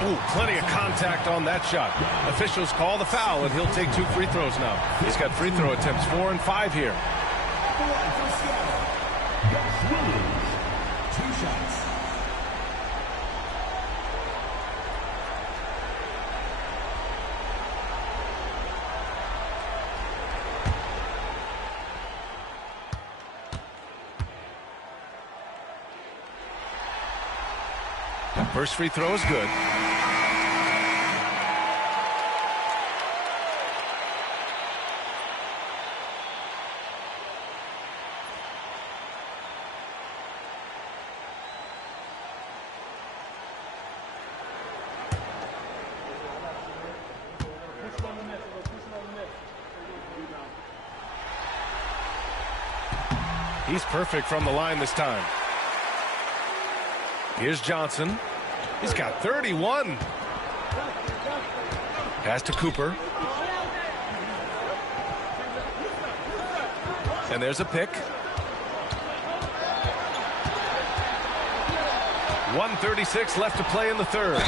Ooh, plenty of contact on that shot. Officials call the foul, and he'll take 2 free throws now. He's got free throw attempts 4 and 5 here. First free throw is good. He's perfect from the line this time. Here's Johnson. He's got 31. Pass to Cooper. And there's a pick. 1:36 left to play in the third.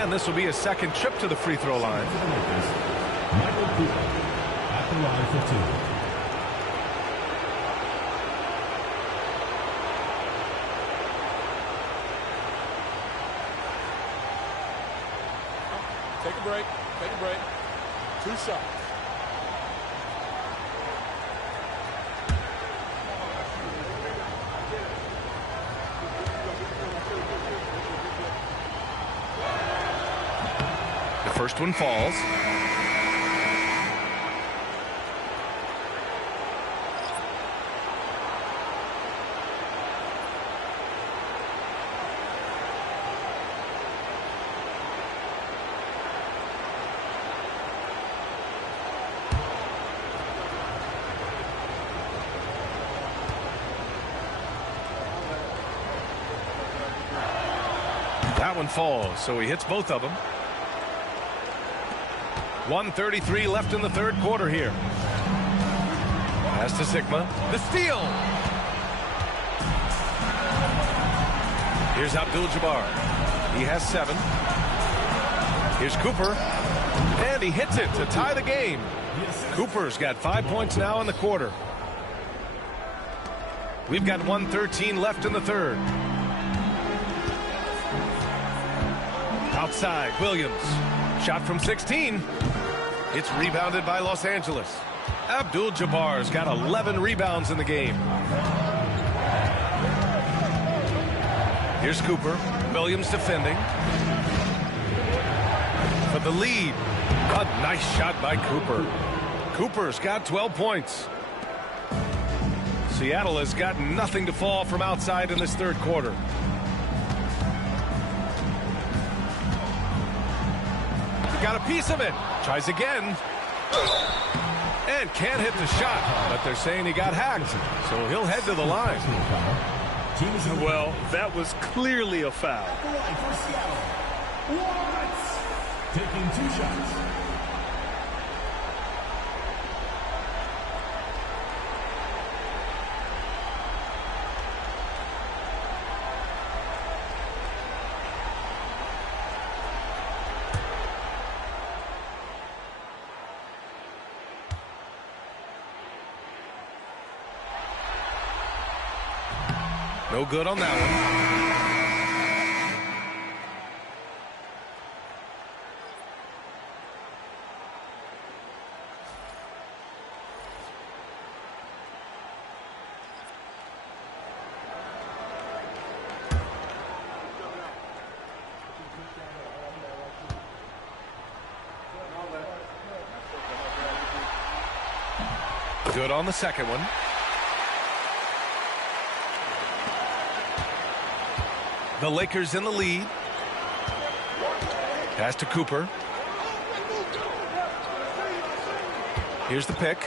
And this will be his second trip to the free throw line. Michael Cooper at the line for 2. Take a break. Take a break. 2 shots. The first one falls. That one falls, so he hits both of them. 1:33 left in the third quarter here. Pass to Sigma. The steal. Here's Abdul-Jabbar. He has 7. Here's Cooper. And he hits it to tie the game. Cooper's got 5 points now in the quarter. We've got 1:13 left in the third. Outside, Williams. Shot from 16. It's rebounded by Los Angeles. Abdul-Jabbar's got 11 rebounds in the game. Here's Cooper. Williams defending. For the lead. A nice shot by Cooper. Cooper's got 12 points. Seattle has got nothing to fall from outside in this third quarter. Got a piece of it. Tries again. And can't hit the shot. But they're saying he got hacked. So he'll head to the line. Well, that was clearly a foul. West taking 2 shots. No good on that one. Good on the second one. The Lakers in the lead. Pass to Cooper. Here's the pick.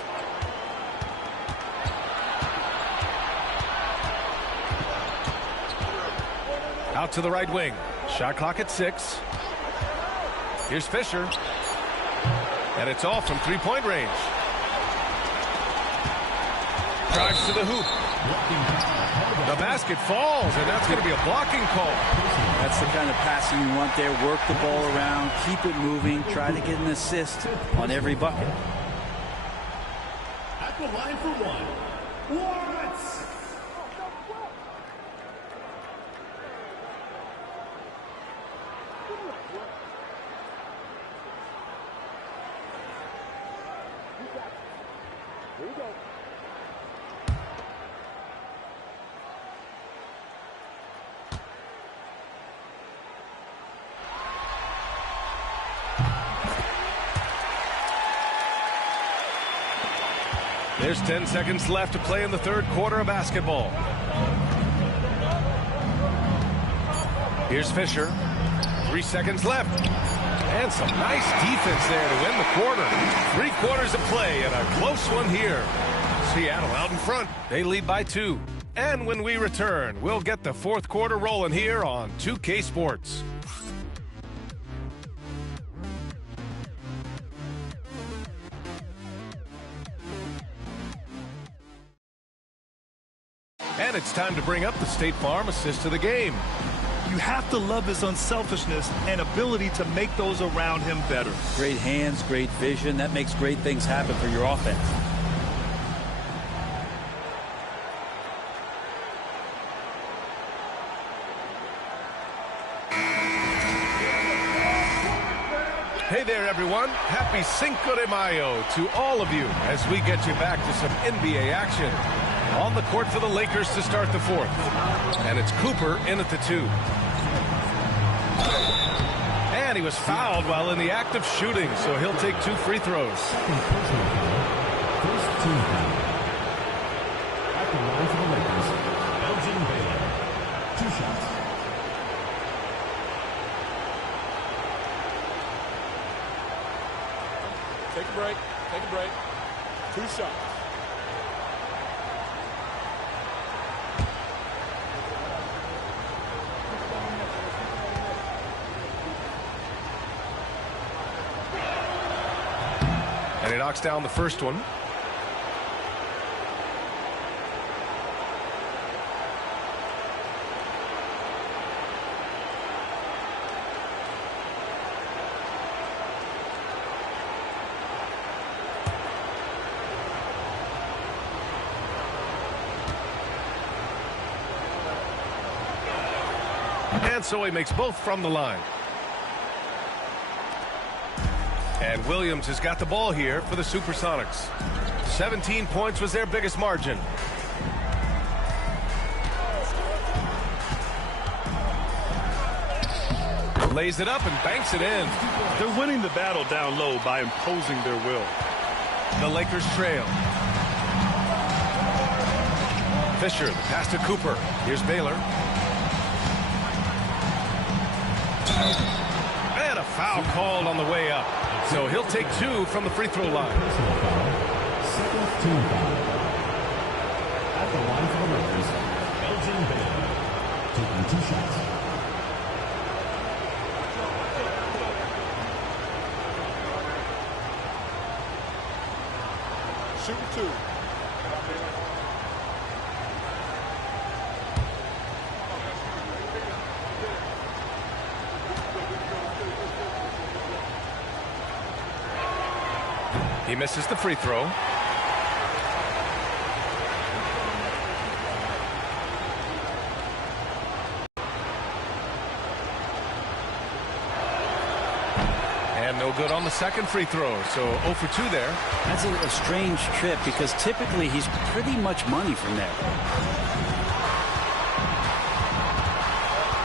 Out to the right wing. Shot clock at 6. Here's Fisher. And it's off from three-point range. Drives to the hoop. The basket falls, and that's going to be a blocking call. That's the kind of passing you want there. Work the ball around, keep it moving, try to get an assist on every bucket. At the line for one, West. Here we go. There's 10 seconds left to play in the third quarter of basketball. Here's Fisher. 3 seconds left. And some nice defense there to end the quarter. 3 quarters of play and a close one here. Seattle out in front. They lead by 2. And when we return, we'll get the fourth quarter rolling here on 2K Sports. And it's time to bring up the State Farm assist of the game. You have to love his unselfishness and ability to make those around him better. Great hands, great vision. That makes great things happen for your offense. Hey there, everyone. Happy Cinco de Mayo to all of you as we get you back to some NBA action. On the court for the Lakers to start the fourth. And it's Cooper in at the 2. And he was fouled while in the act of shooting, so he'll take 2 free throws. First team foul. At the line for the Lakers, Elgin Baylor. 2 shots. Take a break. Take a break. 2 shots. And he knocks down the first one. And so he makes both from the line. And Williams has got the ball here for the SuperSonics. 17 points was their biggest margin. Lays it up and banks it in. They're winning the battle down low by imposing their will. The Lakers trail. Fisher, the pass to Cooper. Here's Baylor. And a foul called on the way up. So he'll take 2 from the free throw line. Second team foul. At the line for the Lakers, Elgin Baylor. Taking 2 shots. shooting 2. He misses the free throw. And no good on the second free throw, so 0 for 2 there. That's a strange trip because typically he's pretty much money from there.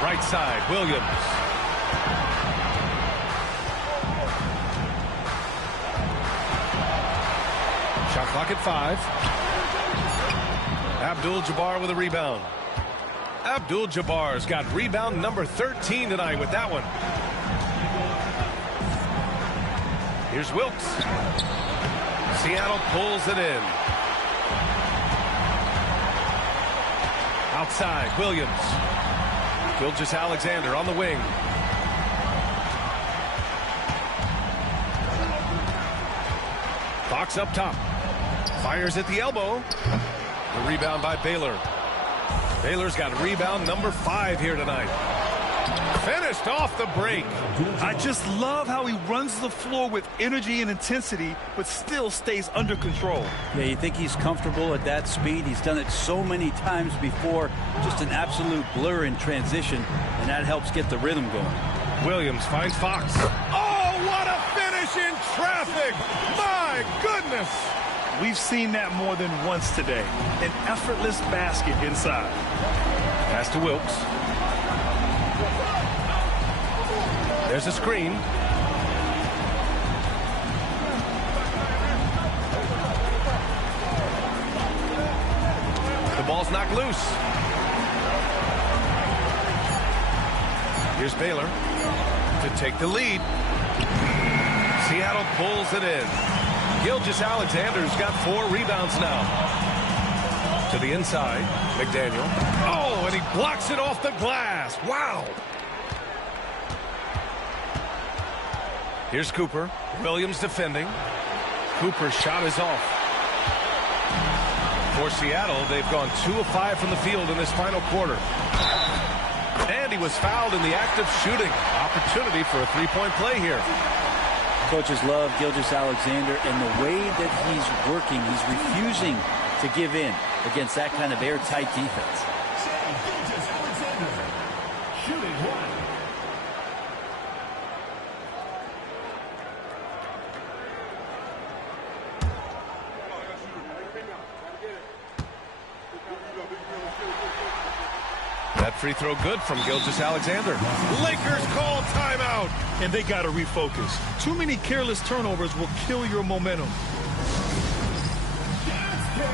Right side, Williams. Shot clock at 5. Abdul-Jabbar with a rebound. Abdul-Jabbar's got rebound number 13 tonight with that one. Here's Wilkes. Seattle pulls it in. Outside, Williams. Gilgeous-Alexander on the wing. Fox up top. Fires at the elbow. The rebound by Baylor. Baylor's got rebound number 5 here tonight. Finished off the break. I just love how he runs the floor with energy and intensity, but still stays under control. Yeah, you think he's comfortable at that speed. He's done it so many times before. Just an absolute blur in transition, and that helps get the rhythm going. Williams finds Fox. Oh, what a finish in traffic! My goodness! We've seen that more than once today. An effortless basket inside. Pass to Wilkes. There's a screen. The ball's knocked loose. Here's Baylor to take the lead. Seattle pulls it in. Gilgeous-Alexander's got 4 rebounds now. To the inside, McDaniel. Oh, and he blocks it off the glass. Wow. Here's Cooper. Williams defending. Cooper's shot is off. For Seattle, they've gone 2 of 5 from the field in this final quarter. And he was fouled in the act of shooting. Opportunity for a 3-point play here. Coaches love Gilgeous-Alexander, and the way that he's working, he's refusing to give in against that kind of airtight defense. Gilgeous-Alexander, shooting 1. That free throw good from Gilgeous-Alexander. Lakers call timeout. And they got to refocus. Too many careless turnovers will kill your momentum. Get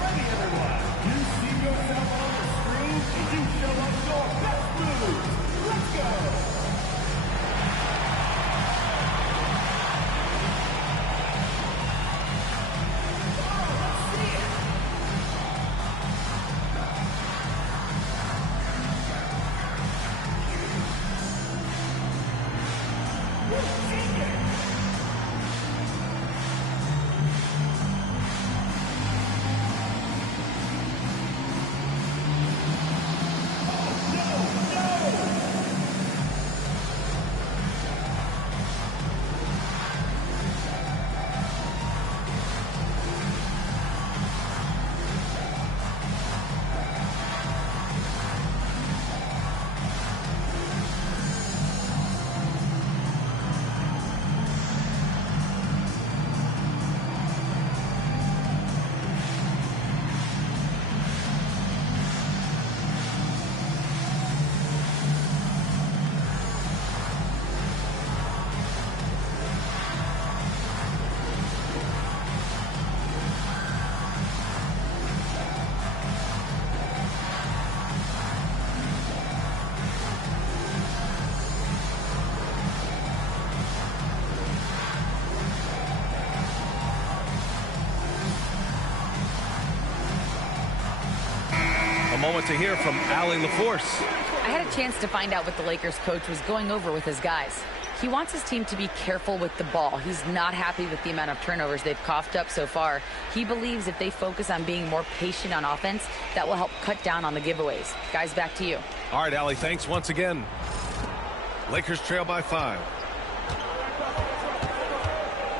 ready, everyone. You see yourself on the screen, and you show us your best moves. Let's go. Moment to hear from Allie LaForce. I had a chance to find out what the Lakers coach was going over with his guys. He wants his team to be careful with the ball. He's not happy with the amount of turnovers they've coughed up so far. He believes if they focus on being more patient on offense, that will help cut down on the giveaways. Guys, back to you. All right, Allie, thanks once again. Lakers trail by 5.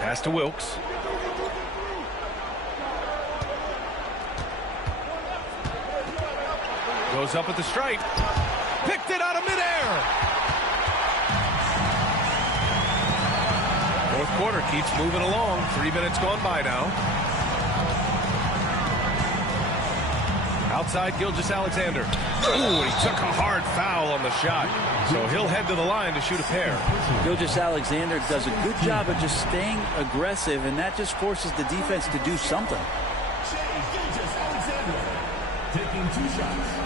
Pass to Wilkes. Goes up at the stripe. Picked it out of midair. Fourth quarter keeps moving along. 3 minutes gone by now. Outside, Gilgeous-Alexander. Ooh, he took a hard foul on the shot. So he'll head to the line to shoot a pair. Gilgeous-Alexander does a good job of just staying aggressive, and that just forces the defense to do something. Gilgeous-Alexander taking 2 shots.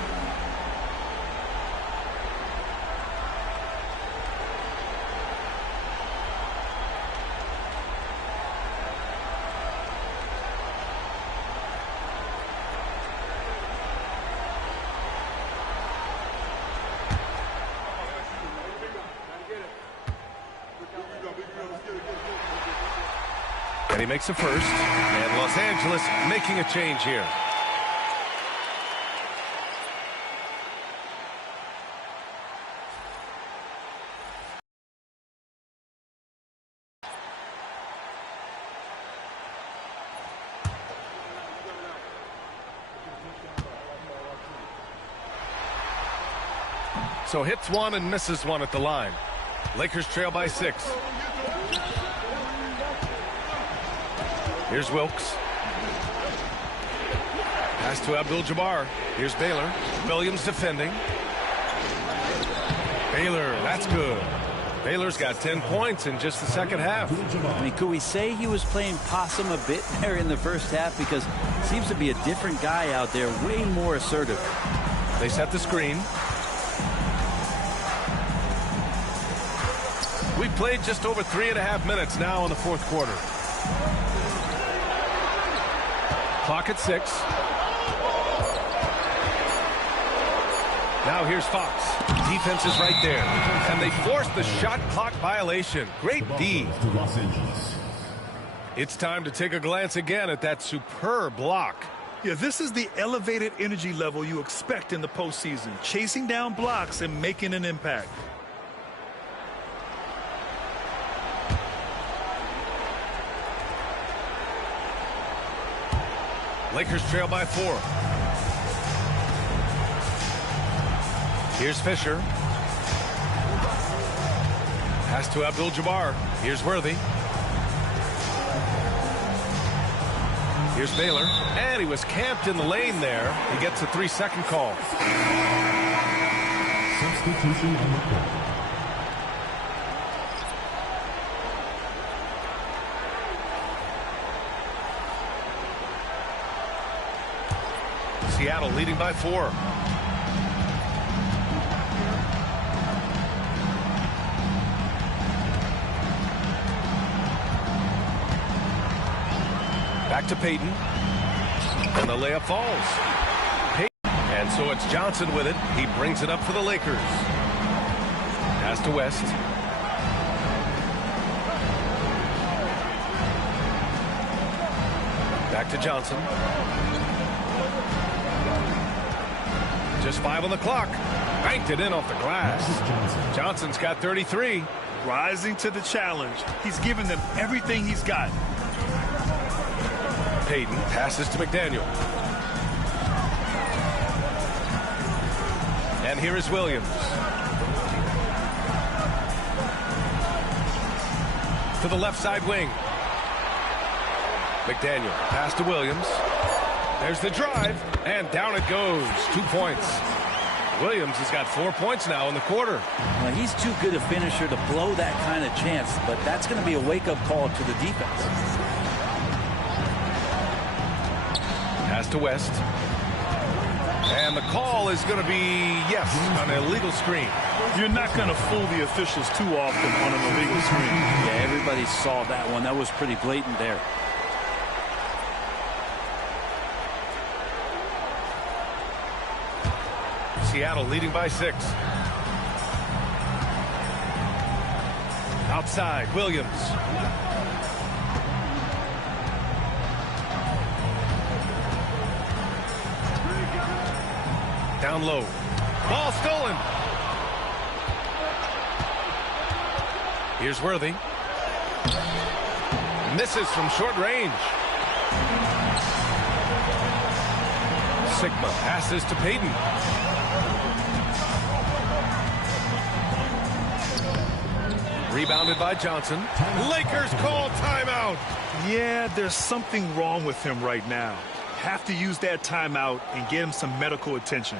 And he makes the first. And Los Angeles making a change here. So hits one and misses one at the line. Lakers trail by 6. Here's Wilkes. Pass to Abdul-Jabbar. Here's Baylor. Williams defending. Baylor, that's good. Baylor's got 10 points in just the second half. I mean, could we say he was playing possum a bit there in the first half? Because it seems to be a different guy out there, way more assertive. They set the screen. We've played just over 3.5 minutes now in the fourth quarter. Clock at 6. Now here's Fox. Defense is right there. And they force the shot clock violation. Great D. It's time to take a glance again at that superb block. Yeah, this is the elevated energy level you expect in the postseason. Chasing down blocks and making an impact. Lakers trail by 4. Here's Fisher. Pass to Abdul-Jabbar. Here's Worthy. Here's Baylor. And he was camped in the lane there. He gets a 3-second call. Substitution on the court. Seattle leading by 4. Back to Payton. And the layup falls. Payton. And so it's Johnson with it. He brings it up for the Lakers. Pass to West. Back to Johnson. Just 5 on the clock. Banked it in off the glass. Johnson's got 33. Rising to the challenge. He's given them everything he's got. Payton passes to McDaniel. And here is Williams. To the left side wing. McDaniel pass to Williams. There's the drive, and down it goes. 2 points. Williams has got 4 points now in the quarter. Well, he's too good a finisher to blow that kind of chance, but that's going to be a wake-up call to the defense. Pass to West. And the call is going to be, yes, an illegal screen. You're not going to fool the officials too often on an illegal screen. Yeah, everybody saw that one. That was pretty blatant there. Seattle leading by 6. Outside, Williams. Down low. Ball stolen. Here's Worthy. Misses from short range. Sigma passes to Payton. Rebounded by Johnson. Lakers call timeout. Yeah, there's something wrong with him right now. Have to use that timeout and get him some medical attention.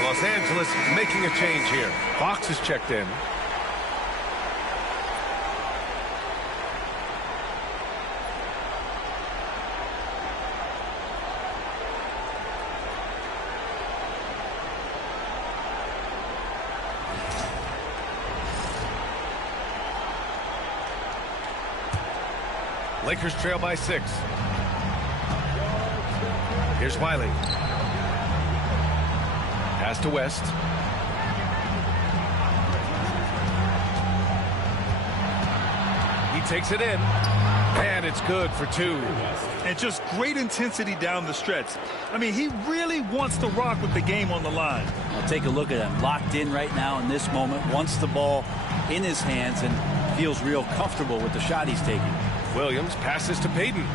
Los Angeles making a change here. Fox is checked in. Lakers trail by 6. Here's Wiley. Pass to West. He takes it in, and it's good for 2. And just great intensity down the stretch. I mean, he really wants to rock with the game on the line. Well, take a look at him. Locked in right now in this moment. Wants the ball in his hands and feels real comfortable with the shot he's taking. Williams passes to Payton.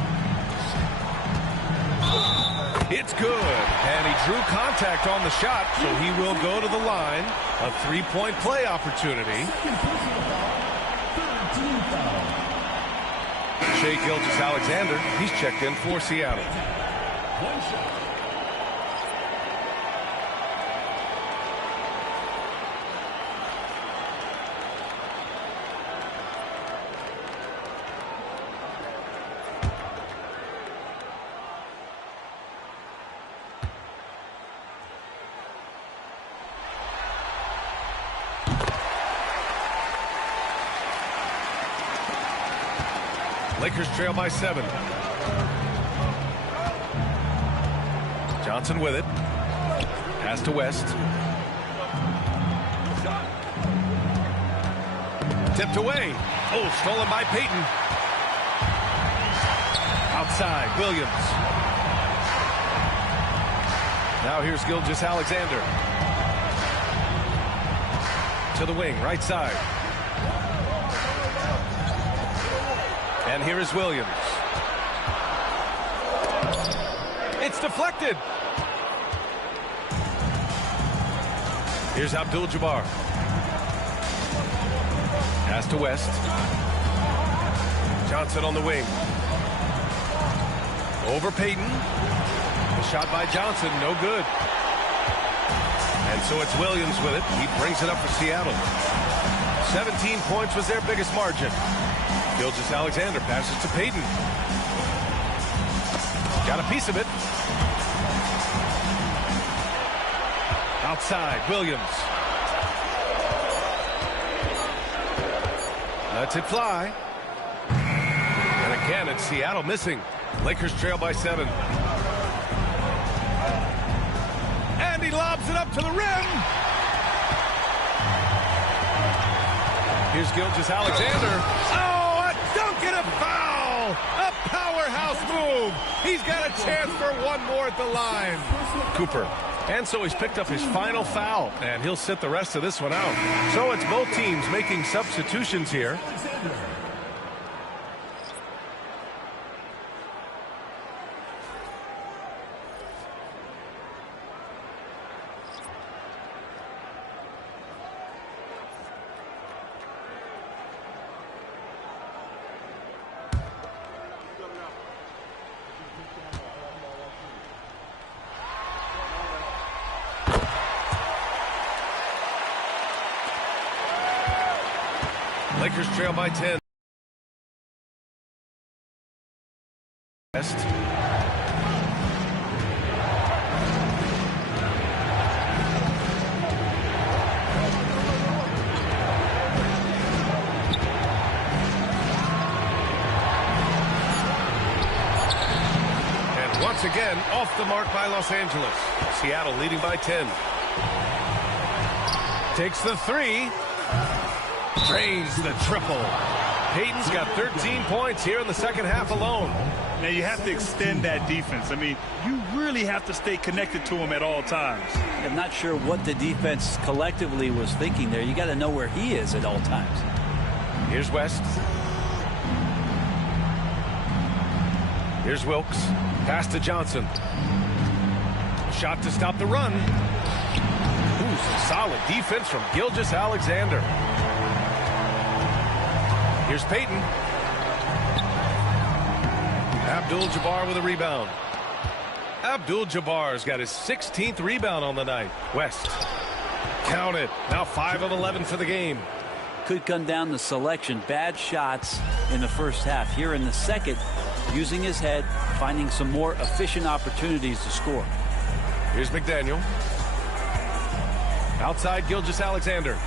It's good, and he drew contact on the shot, so he will go to the line. A 3-point play opportunity. Shai Gilgeous-Alexander, he's checked in for Seattle. Lakers trail by 7. Johnson with it. Pass to West. Tipped away. Oh, stolen by Payton. Outside, Williams. Now here's Gilgeous-Alexander. To the wing, right side. And here is Williams. It's deflected. Here's Abdul-Jabbar. Pass to West. Johnson on the wing. Over Payton. The shot by Johnson, no good. And so it's Williams with it. He brings it up for Seattle. 17 points was their biggest margin. Gilgeous-Alexander passes to Payton. Got a piece of it. Outside, Williams. Lets it fly. And again, it's Seattle missing. Lakers trail by 7. And he lobs it up to the rim. Here's Gilgeous-Alexander. Oh, a dunk and a foul! A powerhouse move. He's got a chance for one more at the line. Cooper. And so he's picked up his final foul, and he'll sit the rest of this one out. So it's both teams making substitutions here. Lakers trail by 10. West. And once again, off the mark by Los Angeles. Seattle leading by 10. Takes the 3. Drains the triple. Payton's got 13 points here in the second half alone. Now you have to extend that defense. I mean, you really have to stay connected to him at all times. I'm not sure what the defense collectively was thinking there. You got to know where he is at all times. Here's West. Here's Wilkes. Pass to Johnson. Shot to stop the run. Ooh, some solid defense from Gilgeous-Alexander. Here's Payton. Abdul-Jabbar with a rebound. Abdul-Jabbar's got his 16th rebound on the night. West. Count it. Now 5 of 11 for the game. Could come down to selection. Bad shots in the first half. Here in the second, using his head, finding some more efficient opportunities to score. Here's McDaniel. Outside Gilgeous-Alexander.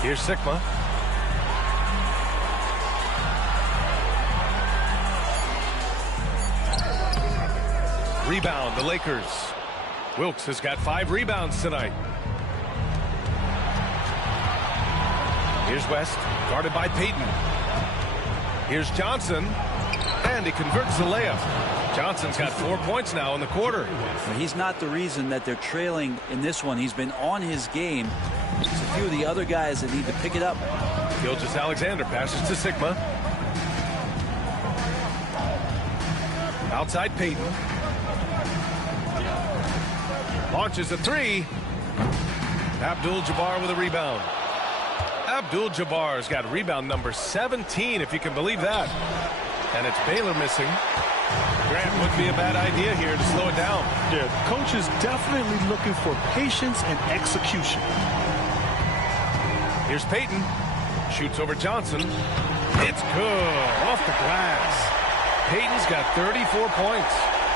Here's Sigma. Rebound, the Lakers. Wilkes has got 5 rebounds tonight. Here's West, guarded by Payton. Here's Johnson, and he converts the layup. Johnson's got 4 points now in the quarter. He's not the reason that they're trailing in this one. He's been on his game. There's a few of the other guys that need to pick it up. Gilgeous-Alexander passes to Sigma. Outside Payton. Launches a 3. Abdul-Jabbar with a rebound. Abdul-Jabbar's got rebound number 17, if you can believe that. And it's Baylor missing. Grant would be a bad idea here to slow it down. Yeah, the coach is definitely looking for patience and execution. Here's Payton. Shoots over Johnson. It's good. Off the glass. Payton's got 34 points.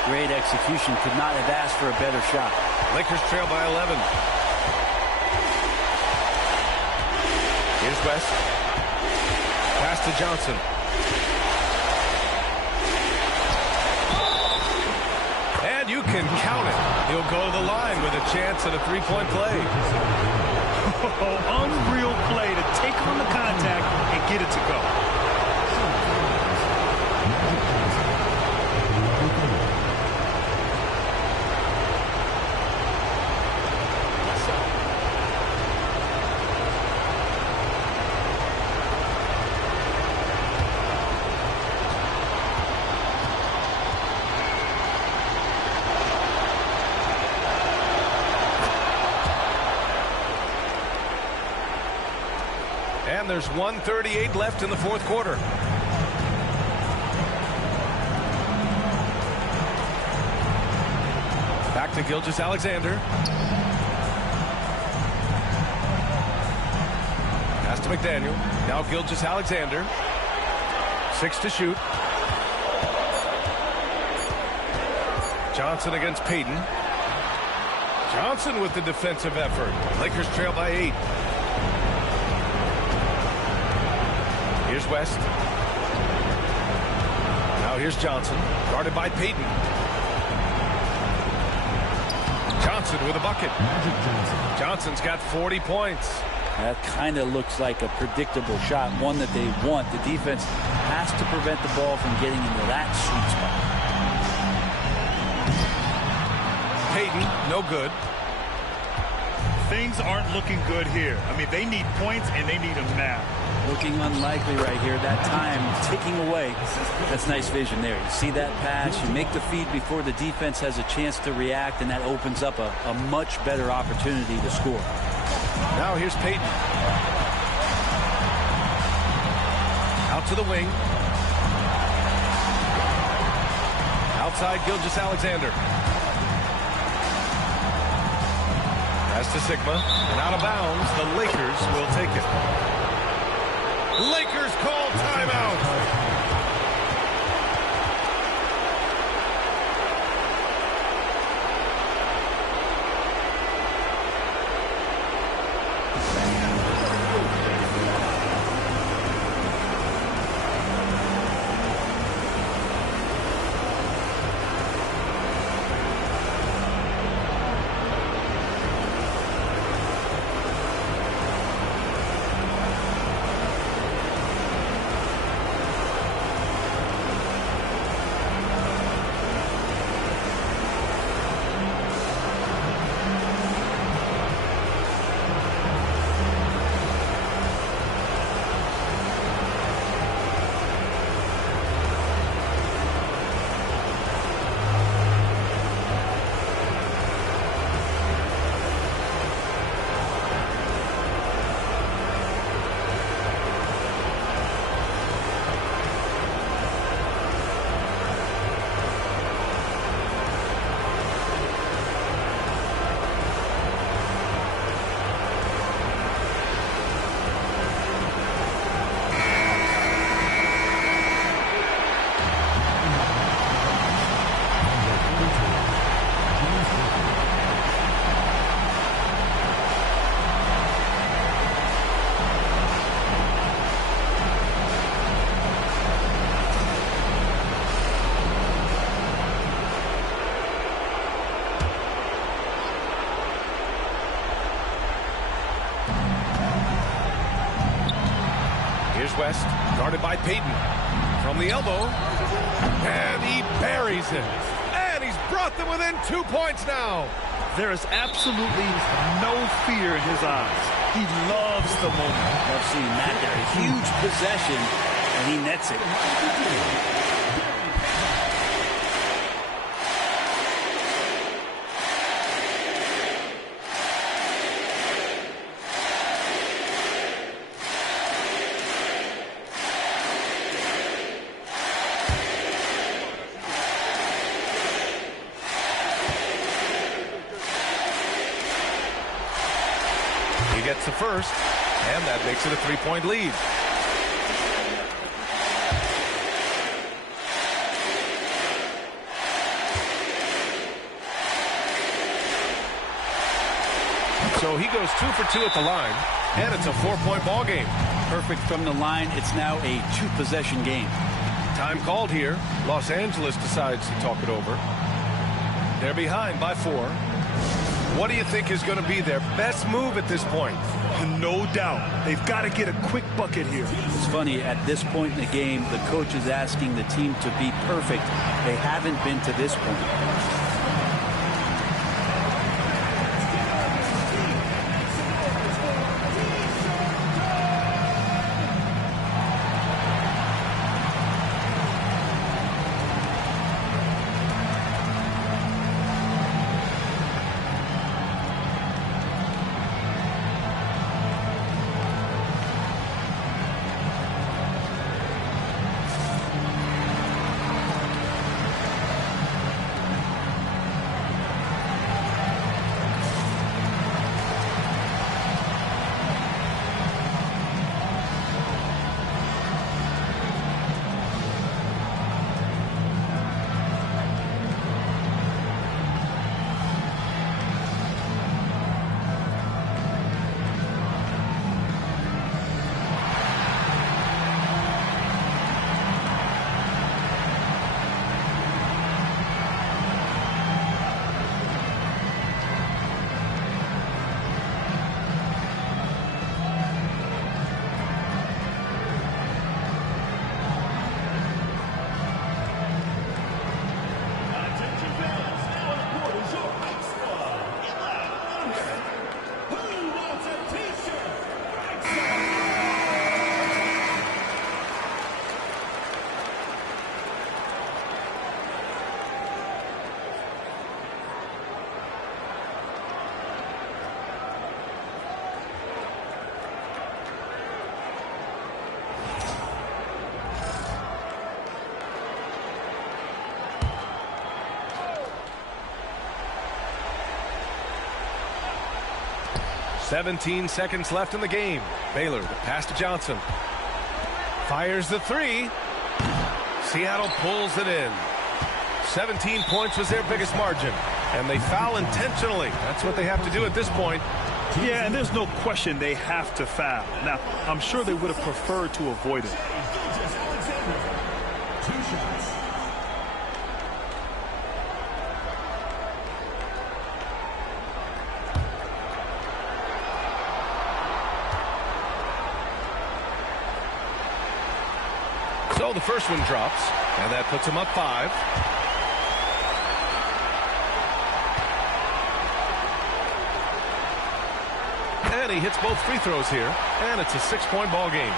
Great execution. Could not have asked for a better shot. Lakers trail by 11. Here's West. Pass to Johnson. And you can count it. He'll go to the line with a chance at a 3-point play. Unreal play to take on the contact and get it to go. And there's 1:38 left in the fourth quarter. Back to Gilgeous-Alexander. Pass to McDaniel. Now Gilgeous-Alexander. 6 to shoot. Johnson against Payton. Johnson with the defensive effort. Lakers trail by 8. Here's West. Now here's Johnson, guarded by Payton. Johnson with a bucket. Johnson's got 40 points. That kind of looks like a predictable shot, one that they want. The defense has to prevent the ball from getting into that sweet spot. Payton, no good. Things aren't looking good here. I mean, they need points, and they need them now. Looking unlikely right here. That time ticking away. That's nice vision there. You see that pass, you make the feed before the defense has a chance to react, and that opens up a much better opportunity to score. Now here's Payton. Out to the wing. Outside Gilgeous-Alexander. Pass to Sigma. And out of bounds, the Lakers will take it. Lakers call timeout. West, guarded by Payton. From the elbow, and he buries it. And he's brought them within 2 points now. There is absolutely no fear in his eyes. He loves the moment. Love seeing that there. A huge possession, and he nets it. Gets the first, and that makes it a 3-point lead. So he goes 2 for 2 at the line, and it's a 4-point ball game. Perfect from the line. It's now a 2-possession game. Time called here. Los Angeles decides to talk it over. They're behind by 4. What do you think is going to be their best move at this point? No doubt. They've got to get a quick bucket here. It's funny, at this point in the game, the coach is asking the team to be perfect. They haven't been to this point. 17 seconds left in the game. Baylor, the pass to Johnson. Fires the three. Seattle pulls it in. 17 points was their biggest margin. And they foul intentionally. That's what they have to do at this point. Yeah, and there's no question they have to foul. Now, I'm sure they would have preferred to avoid it. So the first one drops, and that puts him up 5. And he hits both free throws here, and it's a 6-point ball game.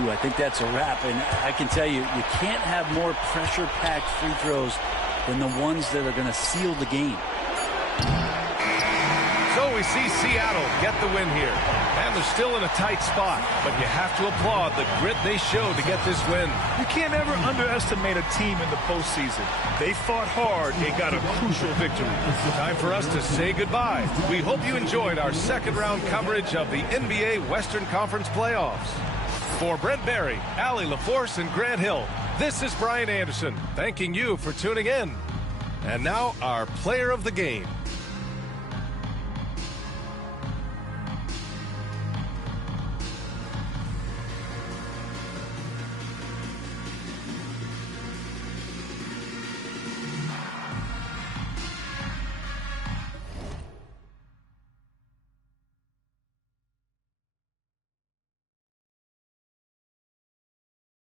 Ooh, I think that's a wrap, and I can tell you, you can't have more pressure-packed free throws than the ones that are going to seal the game. So we see Seattle get the win here, and they're still in a tight spot, but you have to applaud the grit they showed to get this win. You can't ever underestimate a team in the postseason. They fought hard and got a crucial victory. Time for us to say goodbye. We hope you enjoyed our second-round coverage of the NBA Western Conference playoffs. For Brent Barry, Allie LaForce, and Grant Hill, this is Brian Anderson, thanking you for tuning in. And now, our player of the game.